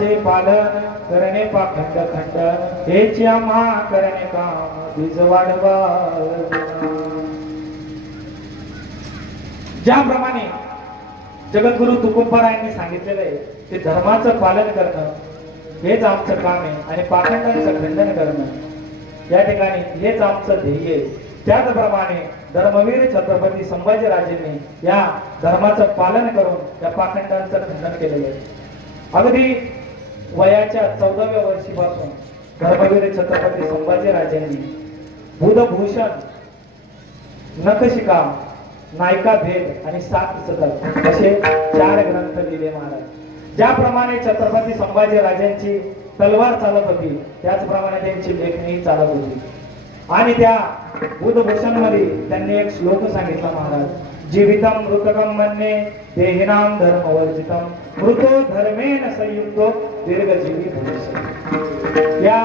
धर्माचे पालन करणे पाखंड खंडन हेची आम्हा करणे काम बीज वाढवा. ज्याप्रमाणे जगद्गुरु तुकोबारायांनी सांगितलेलं आहे की धर्माचं पालन करणं हेच आमचं काम आहे आणि पाखंडांचं खंडन करणं या ठिकाणी हेच आमचं ध्येय आहे. त्याचप्रमाणे धर्मवीर छत्रपती संभाजीराजेंनी या धर्माचं पालन करून त्या पाखंडांचं खंडन केलेलं आहे. अगदी वयाच्या 14व्या वर्षीपासून धर्मवीर छत्रपती संभाजीराजेंनी बुधभूषण, नखशिका, नायिका भेद आणि 7 सतत असे 4 ग्रंथ लिहिले महाराज. ज्याप्रमाणे छत्रपती संभाजीराजांची तलवार चालत होती त्याचप्रमाणे त्यांची लेखणी चालत होती. आणि त्या बुधभूषण मध्ये त्यांनी एक श्लोक सांगितला महाराज, जीवितम मृतकम मन्ये देहिनाम धर्मवर्जितम मृतो धर्मेण संयुक्तो दीर्घजीवी भविष्य. या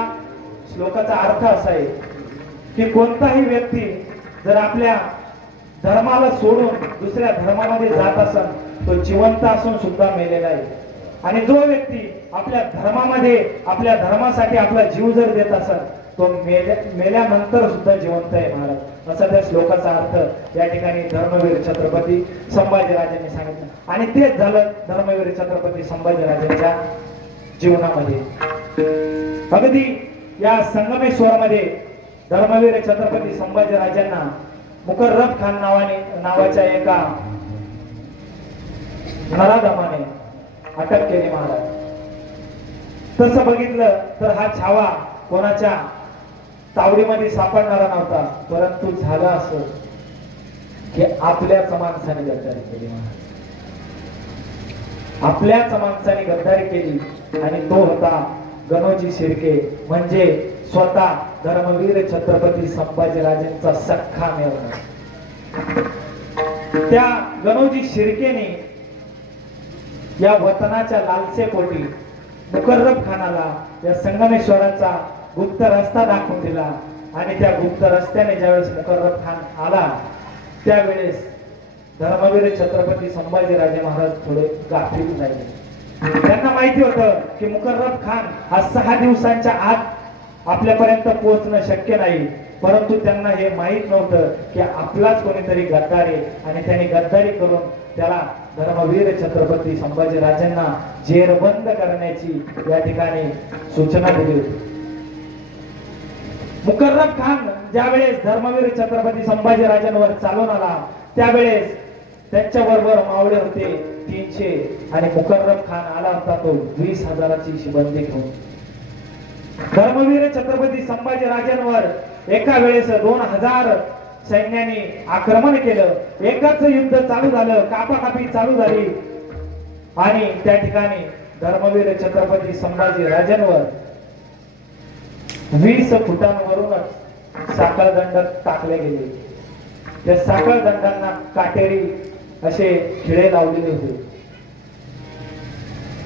श्लोकाचा अर्थ असा आहे की कोणताही व्यक्ती जर आपल्या धर्माला सोडून दुसऱ्या धर्मामध्ये जात असेल तो जिवंत असून सुद्धा मेलेला आहे. आणि जो व्यक्ती आपल्या धर्मामध्ये आपल्या धर्मासाठी आपला जीव जर देत असेल तो मेल्यानंतर सुद्धा जिवंत आहे महाराज. असा त्या श्लोकाचा अर्थ या ठिकाणी धर्मवीर छत्रपती संभाजीराजांनी सांगितलं. आणि तेच झालं धर्मवीर छत्रपती संभाजीराजांच्या जीवनामध्ये. अगदी या संगमेश्वरमध्ये धर्मवीर छत्रपती संभाजीराजांना मुकर्रब खान नावाच्या एका नराधमाने अटक केली महाराज. तसं बघितलं तर हा छावा कोणाच्या तावडीमध्ये सापडणारा नव्हता, परंतु झालं असं की आपल्याच माणसाने गद्दारी केली महाराज. आपल्याच माणसाने गद्दारी केली आणि तो होता गणोजी शिर्के, म्हणजे स्वतः धर्मवीर छत्रपती संभाजीराजांचा सख्खा मेवणा. त्या गणोजी शिर्केने या वतनाच्या लालसेपोटी मुकर्रब खानाला या संगमेश्वराचा गुप्त रस्ता दाखवून दिला. आणि त्या गुप्त रस्त्याने ज्यावेळेस मुकर्रब खान आला त्यावेळेस धर्मवीर छत्रपती संभाजीराजे महाराज थोडे गाफील झाले. त्यांना माहिती होतं की मुकर्रब खान हा 6 दिवसांच्या आत आपल्यापर्यंत पोहोचणं शक्य नाही, परंतु त्यांना हे माहित नव्हतं की आपलाच कोणीतरी गद्दार आहे आणि त्यांनी गद्दारी करून त्याला धर्मवीर छत्रपती संभाजीराजांना जेरबंद करण्याची या ठिकाणी सूचना दिली होती. मुकर्रब खान ज्यावेळेस धर्मवीर छत्रपती संभाजीराजांवर चालून आला त्यावेळेस त्यांच्या बरोबर मावळे होते 300 आणि मुकर्रब खान आला होता तो 20,000ची शिबंदी घेऊन. धर्मवीर छत्रपती संभाजीराजांवर एका वेळेस 2,000 सैन्याने आक्रमण केलं. एकच युद्ध चालू झालं, कापाकापी चालू झाली आणि त्या ठिकाणी धर्मवीर छत्रपती संभाजीराजांवर 20 फुटांवरूनच साखळदंड टाकले गेले. त्या साखळदंडांना काटेरी असे खिळे लावलेले होते.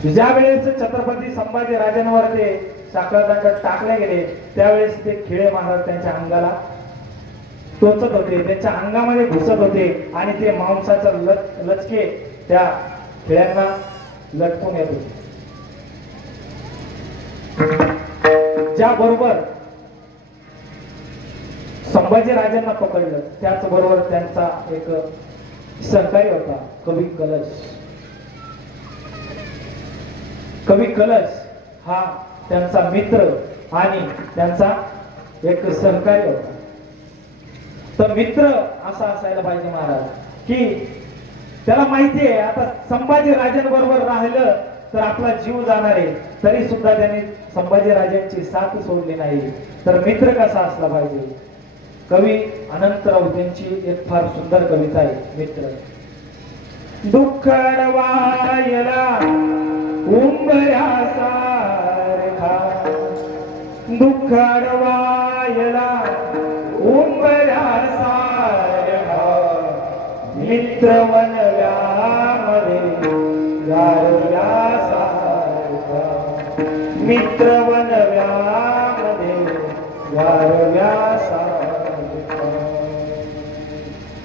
ज्या वेळेस छत्रपती संभाजीराजांवर ते साखळदंड टाकले गेले त्यावेळेस ते खिळे महाराज त्यांच्या अंगाला टोचत होते, त्यांच्या अंगामध्ये घुसत होते आणि ते मांसाचा लचके त्या खिळ्यांना लटकून येत होते. ज्याबरोबर संभाजीराजांना पकडलं त्याचबरोबर त्यांचा एक सहकारी होता कवी कलश. कवी कलश हा त्यांचा मित्र आणि त्यांचा एक सहकारी होता. तर मित्र असा असायला पाहिजे महाराज की त्याला माहिती आहे आता संभाजीराजांबरोबर राहिलं तर आपला जीव जाणार आहे, तरी सुद्धा त्याने संभाजीराजांची साथ सोडली नाही. तर मित्र कसा असला पाहिजे. कवी अनंत राऊतांची एक फार सुंदर कविता आहे मित्र. दुःख अडवायला उंबऱ्यासारखा, दुःख अडवायला उंबऱ्यासारखा मित्र वनव्यामध्ये गारव्यासारखा, मित्र वनव्यामध्ये गारव्यासारखा.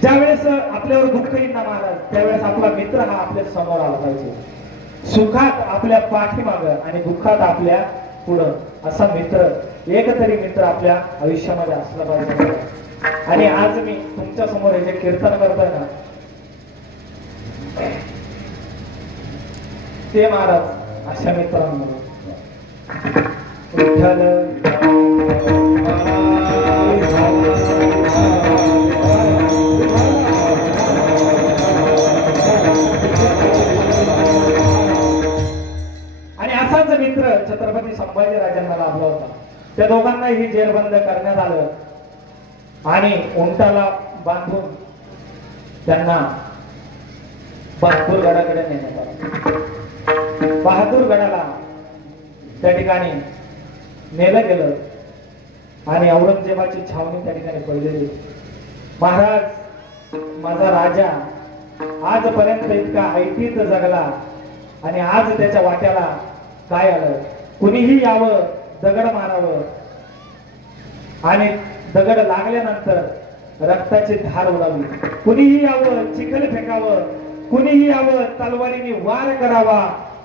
ज्यावेळेस आपल्यावर दुःख येईल ना महाराज त्यावेळेस आपला मित्र हा आपल्या समोर आला पाहिजे. सुखात आपल्या पाठीमाग आणि दुःखात आपल्या पुढं असा मित्र, एक तरी मित्र आपल्या आयुष्यामध्ये असला पाहिजे. आणि आज मी तुमच्या समोर हे जे कीर्तन करतोय ना, ते महाराज अशा मित्रांमध्ये विठ्ठल आणि असाच मित्र छत्रपती संभाजी राजांना लाभला होता. त्या दोघांनाही जेरबंद करण्यात आलं आणि उंटाला बांधून त्यांना बहादूरगडाकडे नेण्यात आलं. बहादूरगडाला त्या ठिकाणी नेलं गेलं आणि औरंगजेबाची छावणी त्या ठिकाणी पडलेली. महाराज, माझा राजा आजपर्यंत इतका ऐटीत जगला आणि आज त्याच्या वाट्याला काय आलं? कुणीही यावं, दगड मारावं आणि दगड लागल्यानंतर रक्ताची धार उडावी, कुणीही यावं चिखल फेकावं, कुणीही यावं तलवारीने वार करावा,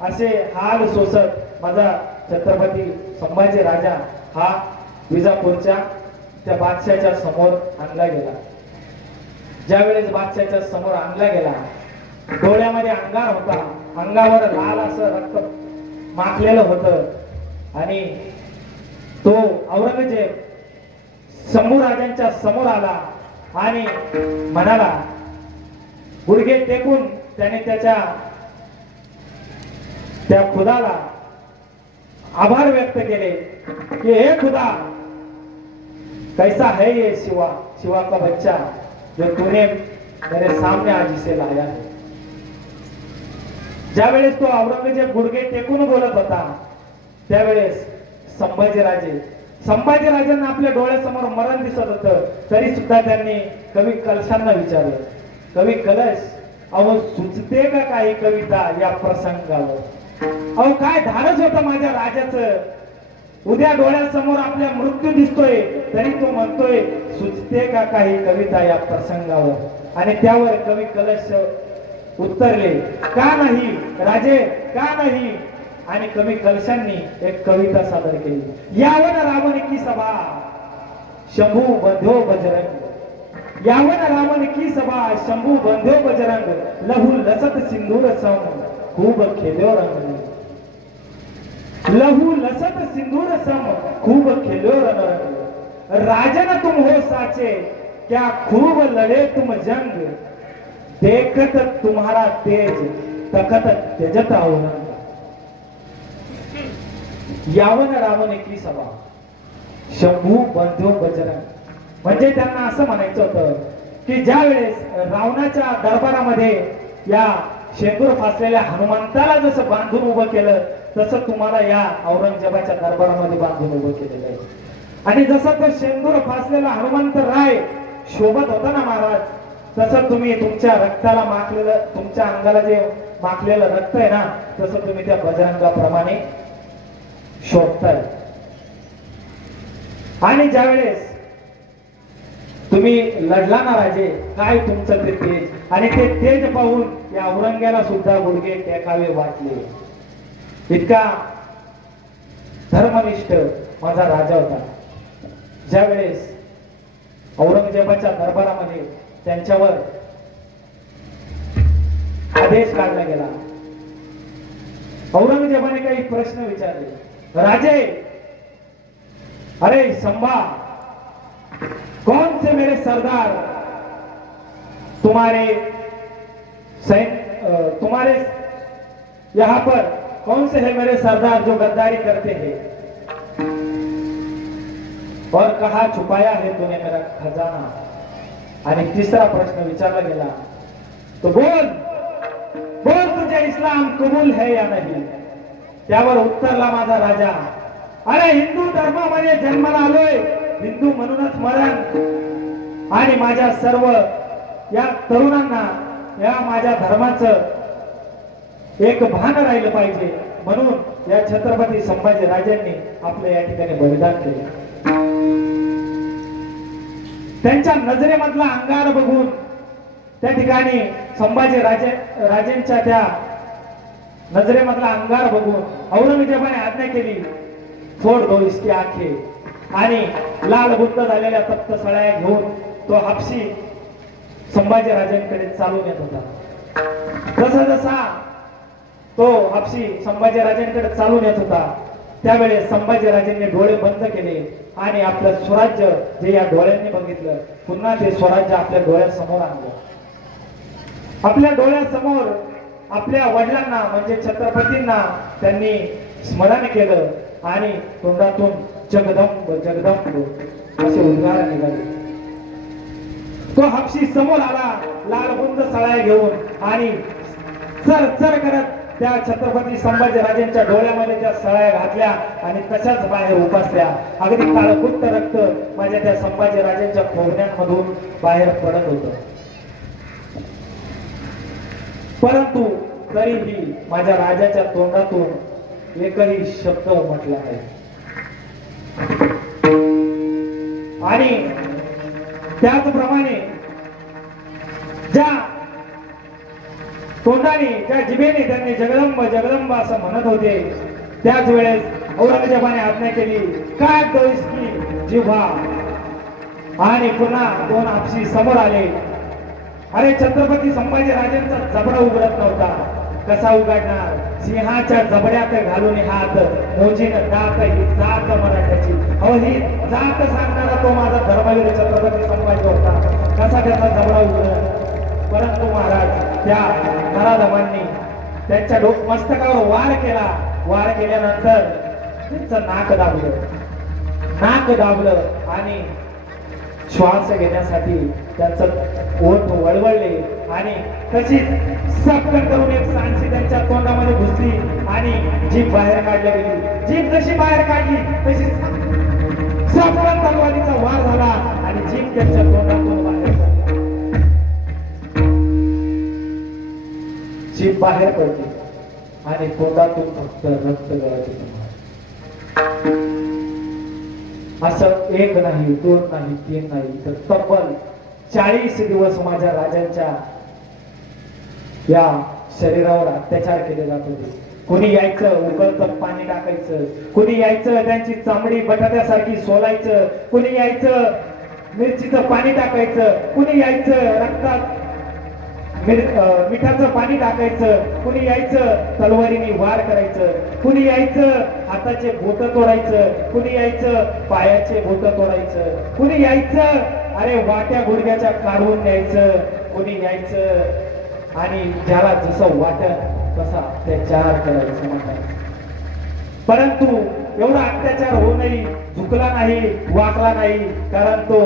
असे हाल सोसत माझा छत्रपती संभाजी राजा हा विजापूरच्या त्या बादशाच्या समोर आणला गेला. ज्यावेळेस बादशाच्या समोर आणला गेला, डोळ्यामध्ये अंगार होता, अंगावर लाल असं रक्त माखलेलं होतं आणि तो औरंगजेब शंभू राजांच्या समोर आला आणि म्हणाला, गुडघे टेकून त्याने त्याच्या त्या खुदाला आभार व्यक्त केले कि हे खुदा, कैसा है ये शिवा, शिवा का बच्चा जो तूने मेरे सामने आज इसे लाया है. ज्यावेळेस तो औरंगजेब गुडघे टेकून बोलत होता, त्यावेळेस संभाजीराजांना आपल्या डोळ्यासमोर मरण दिसत होतं, तरी सुद्धा त्यांनी कवी कलशांना विचारलं, कवी कलश, अहो सुचते का काही कविता या प्रसंगावर? अहो काय धाडस होतं माझ्या राजाचं, उद्या डोळ्यासमोर आपल्या मृत्यू दिसतोय तरी तो म्हणतोय सुचते का काही कविता या प्रसंगावर. आणि त्यावर कवी कलश उत्तरले, का नाही राजे, का नाही. आणि कवी कलशांनी एक कविता सादर केली, यावन रावण की सभा शंभू बंध्यो बजरंग, यावन रावण की सभा शंभू बंध्यो बजरंग, लहू लसत सिंदूर सम खूब खेल्यो रंग, लहू लसत सिंदूर सम खूब खेल्यो रंग, राजन तुम हो साचे क्या खूब लड़े तुम जंग, देखत तुम्हारा तेज तखत त्यजत औरंग. यावन रावण की सभा शंभू बंध्यो बजरंग, म्हणजे त्यांना असं म्हणायचं होतं की ज्या वेळेस रावणाच्या दरबारामध्ये या शेंदूर फासलेल्या हनुमंताला जसं बांधून उभं केलं, तसं तुम्हाला या औरंगजेबाच्या दरबारामध्ये बांधून उभं केलेलं आहे. आणि जसं तो शेंदूर फासलेला हनुमंत राय शोभत होता ना महाराज, तसं तुम्ही तुमच्या रक्ताला माखलेलं, तुमच्या अंगाला जे माखलेलं रक्त आहे ना, तसं तुम्ही त्या बजरंगाप्रमाणे शोभताय. आणि ज्यावेळेस तुम्ही लढला ना राजे, काय तुमचं ते तेज, आणि ते तेज पाहून या औरंग्याला सुद्धा गुडघे टेकावे वाटले. इतका धर्मनिष्ठ माझा राजा होता. ज्यावेळेस औरंगजेबाच्या दरबारामध्ये त्यांच्यावर आदेश काढला गेला, औरंगजेबाने काही प्रश्न विचारले, राजे, अरे संभा, कौन से मेरे सरदार तुम्हारे तुम्हारे यहाँ पर कौन से है मेरे सरदार जो गद्दारी करते हैं, और कहा छुपाया है तूने मेरा खजाना. आणि तिसरा प्रश्न विचारला गेला, तो बोल बोल तुझे इस्लाम कबूल है या नहीं. त्यावर उत्तरला माझा राजा, अरे हिंदू धर्मामध्ये जन्माला आलोय, हिंदू म्हणूनच मरण, आणि माझ्या सर्व या तरुणांना या माझ्या धर्माचं एक भान राहिलं पाहिजे, म्हणून या छत्रपती संभाजी राजांनी आपल्या या ठिकाणी बलिदान केले. त्यांच्या नजरेमधला अंगार बघून त्या ठिकाणी संभाजी राजांच्या त्या नजरेमधला अंगार बघून औरंगजेबाने आज्ञा केली, फोड दो इसकी आंखें. आणि लाल बुद्ध झालेल्या तप्त सळ्या घेऊन तो हापशी संभाजीराजांकडे चालून येत होता. जसा जसा तो हापशी संभाजीराजांकडे चालून येत होता त्यावेळेस संभाजीराजांनी डोळे बंद केले आणि आपलं स्वराज्य जे या डोळ्यांनी बघितलं पुन्हा ते स्वराज्य आपल्या डोळ्यासमोर आणलं. आपल्या डोळ्यासमोर आपल्या वडिलांना म्हणजे छत्रपतींना त्यांनी स्मरण केलं आणि तोंडातून जगदंब जगदंब असे उद्गार निघाले. तो हापशी समोर आला लालबुंद सळ्या घेऊन आणि चर चर करत त्या छत्रपती संभाजीराजांच्या डोळ्यामध्ये त्या सळ्या घातल्या आणि तशाच बाहेर उपासल्या. अगदी काळकुट्ट रक्त माझ्या त्या संभाजीराजांच्या खोबण्यांमधून बाहेर पडत होतं. परंतु तरीही माझ्या राजाच्या तोंडातून एकही शब्द उमटला नाही. आणि त्याचप्रमाणे ज्या तोंडाने त्या जिभेने त्यांनी जगदंब जगदंब असं म्हणत होते त्याच वेळेस औरंगजेबाने आज्ञा केली, काट दो इसकी जिव्हा. आणि पुन्हा दोन हापशी समोर आले. अरे छत्रपती संभाजीराजांचा जबडा उघडत नव्हता. कसा उघडणार? सिंहाच्या जबड्यात घालून हात मोजीन दात ही जात मराठ्याची. अहो ही जात सांगणारा तो माझा धर्मवीर छत्रपती संभाजी होता. कसा त्याचा जबडा उघडत? परंतु महाराज त्या नराधमांनी त्यांच्या मस्तकावर वार केला. वार केल्यानंतर त्यांचं नाक दाबलं आणि श्वास घेण्यासाठी त्यांचं ओठ वळवळले आणि तशीच सपकन करून एक सांची त्यांच्या तोंडामध्ये घुसली आणि जीभ बाहेर काढली गेली. जीभ जशी बाहेर काढली तशी सपकन तलवारीचा वार झाला आणि जीभ त्यांच्या तोंडातून बाहेर पडली. जीभ बाहेर पडली आणि तोंडातून फक्त रक्त गळत होतं. असं एक नाही, दोन नाही, तीन नाही, तर तब्बल 40 दिवस माझ्या राजांच्या या शरीरावर अत्याचार केले जात होते. कोणी यायचं उकळतं पाणी टाकायचं, कोणी यायचं त्यांची चामडी बटाट्यासारखी सोलायचं, कोणी यायचं मिरचीचं पाणी टाकायचं, कोणी यायचं रक्तात मिठाचं पाणी टाकायचं, कुणी यायचं तलवारीने वार करायचं, कुणी यायचं हाताचे बोट तोडायचं, कुणी यायचं पायाचे बोट तोडायचं, कुणी यायचं अरे वाट्या गुडघ्याच्या काढून न्यायचं, कुणी यायचं आणि ज्याला जसं वाटत तसा अत्याचार करायचं म्हणतात. परंतु एवढा अत्याचार होऊनही झुकला नाही, वाकला नाही, कारण तो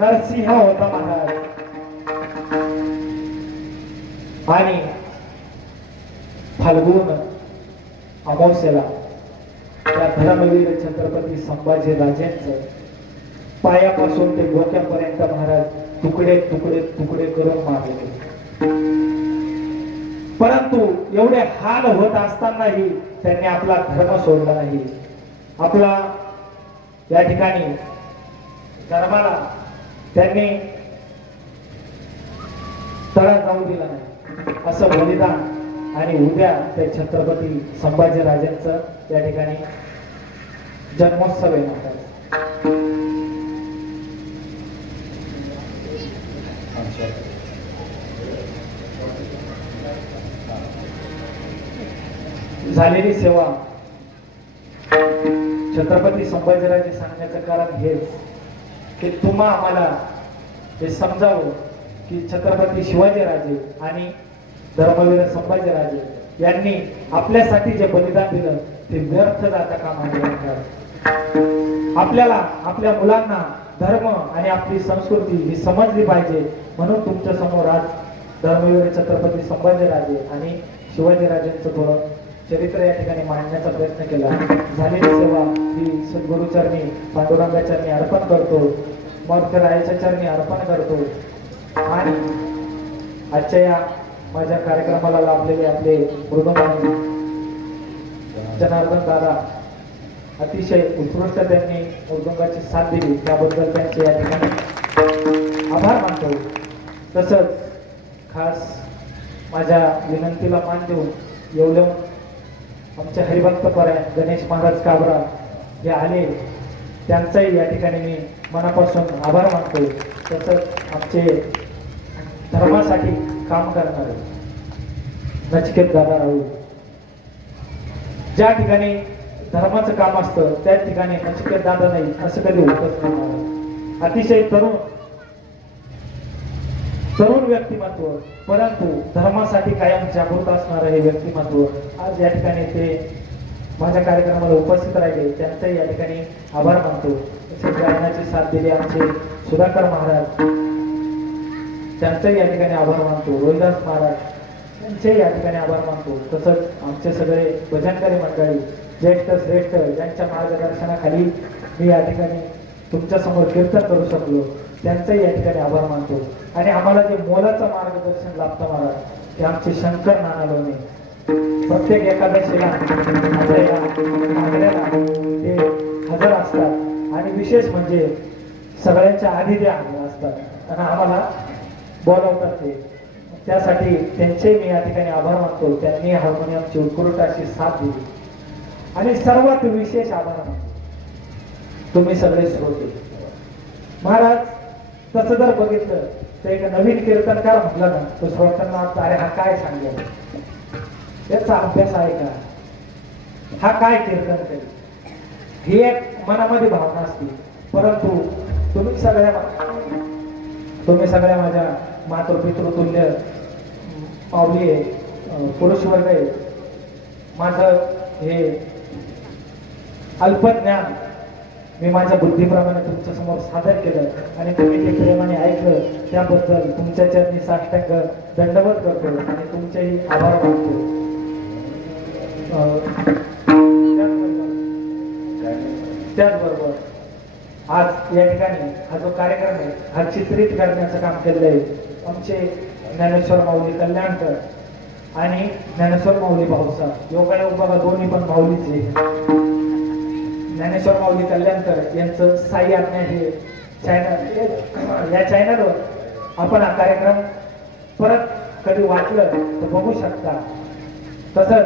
नरसिंह होता महाराज. आणि फाल्गुन अमावस्येला त्या धर्मवीर छत्रपती संभाजी राजेंचं पायापासून ते डोक्यापर्यंत महाराज तुकडे तुकडे तुकडे करून मारले. परंतु एवढे हाल होत असतानाही त्यांनी आपला धर्म सोडला नाही. आपला या ठिकाणी धर्माला त्यांनी तडा जाऊ दिला नाही. असं बलिदान आणि उद्या त्या छत्रपती संभाजी राजांचं या ठिकाणी जन्मोत्सव आहे महाराज. झालेली सेवा छत्रपती संभाजीराजे सांगण्याचं कारण हेच की तुम्हा आम्हाला हे समजावं की छत्रपती शिवाजीराजे आणि धर्मवीर संभाजीराजे यांनी आपल्यासाठी जे बलिदान दिलं ते व्यर्थ जाता कामा नये. आपल्याला आपल्या मुलांना धर्म आणि आपली संस्कृती ही समजली पाहिजे म्हणून तुमच्या समोर आज धर्मवीर छत्रपती संभाजीराजे आणि शिवाजीराजेंचं थोडं चरित्र या ठिकाणी मांडण्याचा प्रयत्न केला. झालेली सेवा ही सद्गुरुचरणी पांडुरंगाचरणी अर्पण करतो, मग रायाच्या चरणी अर्पण करतो. आणि आजच्या या माझ्या कार्यक्रमाला लाभलेले आपले मृदुंग जनार्दन दादा अतिशय उत्कृष्ट त्यांनी मृदुंगाची साथ दिली त्याबद्दल त्यांचे या ठिकाणी आभार मानतो. तसंच खास माझ्या विनंतीला मान देऊन येवलं आमचे हरिभक्त परायण गणेश महाराज काबरा जे आले त्यांचाही या ठिकाणी मी मनापासून आभार मानतो. तसंच आमचे धर्मासाठी काम करणारे नचिकेत दादा राहू, ज्या ठिकाणी धर्माचं काम असतं त्या ठिकाणी नचिकेत दादा नाही असं कधी होतच नाही महाराज. अतिशय तरुण व्यक्तिमत्व, परंतु धर्मासाठी कायम जागृत असणारं हे व्यक्तिमत्व आज या ठिकाणी ते माझ्या कार्यक्रमाला उपस्थित राहिले, त्यांचाही या ठिकाणी आभार मानतो. तसेच गायनाची साथ दिली आमचे सुधाकर महाराज, त्यांचाही या ठिकाणी आभार मानतो. रोहिदास महाराज त्यांचेही या ठिकाणी आभार मानतो. तसंच आमचे सगळे भजनकारी मंडळी ज्येष्ठ श्रेष्ठ यांच्या मार्गदर्शनाखाली मी या ठिकाणी तुमच्या समोर कीर्तन करू शकलो, त्यांचाही या ठिकाणी आभार मानतो. आणि आम्हाला जे मोलाचं मार्गदर्शन लाभतं महाराज ते आमचे शंकर नाना लोणे, प्रत्येक एकादशीला आपल्या या मागण्याला ते हजर असतात आणि विशेष म्हणजे सगळ्यांच्या आधी ते हजर असतात आणि आम्हाला बोलवतात ते, त्यासाठी त्यांचे मी या ठिकाणी आभार मानतो. त्यांनी हार्मोनियमची उत्कृष्ट अशी साथ दिली. आणि सर्वात विशेष आभार मानतो तुम्ही सगळे श्रोते महाराज. तसं जर बघितलं तर एक नवीन कीर्तनकार म्हटलं ना तो श्रोत्यांना वाटतं अरे हा काय सांगेल, याचा अभ्यास आहे का, हा काय कीर्तन करेल, ही एक मनामध्ये भावना असते. परंतु तुम्ही सगळ्या माझ्या मातृपितृतुल्य पावली आहे, पुरुष वर्ग आहे. माझं हे अल्पज्ञान मी माझ्या बुद्धीप्रमाणे तुमच्या समोर सादर केलं आणि तुम्ही ते प्रेमाने ऐकलं त्याबद्दल तुमच्या चरणी साष्टांग दंडवत करतो आणि तुमचेही आभार मानतो. त्याचबरोबर आज या ठिकाणी हा जो कार्यक्रम आहे हा चित्रित करण्याचं काम केलेलं आहे आमचे ज्ञानेश्वर माऊली कल्याणकर आणि ज्ञानेश्वर माऊली भाऊसाहेब. योगायोग बघा दोन्ही पण माऊलीच आहे. ज्ञानेश्वर माऊली कल्याणकर यांचं साई आज्ञा हे चॅनल, या चॅनलवर आपण हा कार्यक्रम परत कधी वाचलं तर बघू शकता. तसंच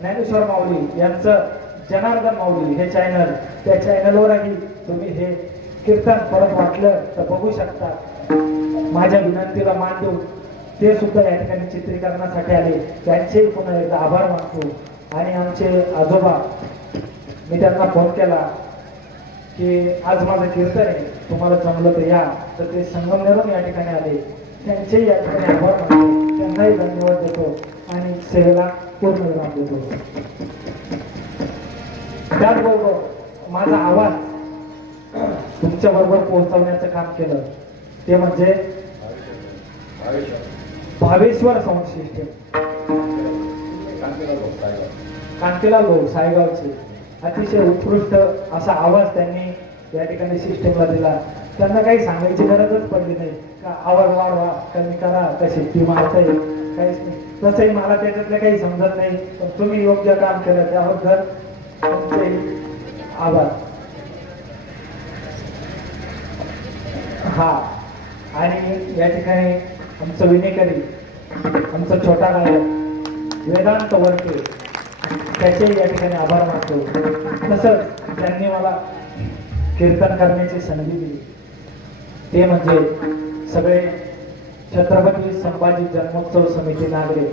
ज्ञानेश्वर माऊली यांचं जनार्दन माऊली हे चॅनल, त्या चॅनलवरही तुम्ही हे कीर्तन परत वाचलं तर बघू शकता. माझ्या विनंतीला मान देऊन ते सुद्धा या ठिकाणी चित्रीकरणासाठी आले, त्यांचेही पुन्हा एकदा आभार मानतो. आणि आमचे आजोबा, मी त्यांना फोन केला की आज माझं कीर्तन आहे तुम्हाला जमलं तर या, तर ते संगमनेरहून या ठिकाणी आले, त्यांचेही या ठिकाणी आभार मानतो, त्यांनाही धन्यवाद देतो आणि सेवेला पूर्ण विराम देतो. त्याचबरोबर माझा आवाज तुमच्या बरोबर पोहोचवण्याचं काम केलं ते म्हणजे भावेश्वर साऊंड सिस्टीम, कांतीला लो सायगावचे. अतिशय उत्कृष्ट असा आवाज त्यांनी या ठिकाणी सिस्टीमला दिला. त्यांना काही सांगायची गरजच पडली नाही का आवाज वाढवा, कमी करा, का शिट्टी मारता येईल, काहीच नाही. तसंही मला त्याच्यातलं काही समजत नाही, पण तुम्ही योग्य काम केलं त्याबद्दल तुमचे आभार. हा, आणि या ठिकाणी आमचं विनेकरी, आमचा छोटा गायक वेदांत वरके, त्याचेही या ठिकाणी आभार मानतो. तसंच त्यांनी मला कीर्तन करण्याची संधी दिली ते म्हणजे सगळे छत्रपती संभाजी जन्मोत्सव समिती नागरे,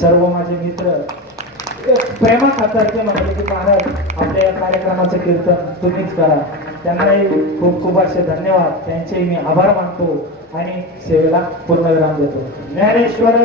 सर्व माझे मित्र प्रेमा खातर ते म्हणाले की महाराज आपल्या या कार्यक्रमाचं कीर्तन तुम्हीच करा. त्यांनाही खूप खूप असे धन्यवाद, त्यांचेही मी आभार मानतो आणि सेवेला पूर्णविराम देतो. ज्ञानेश्वर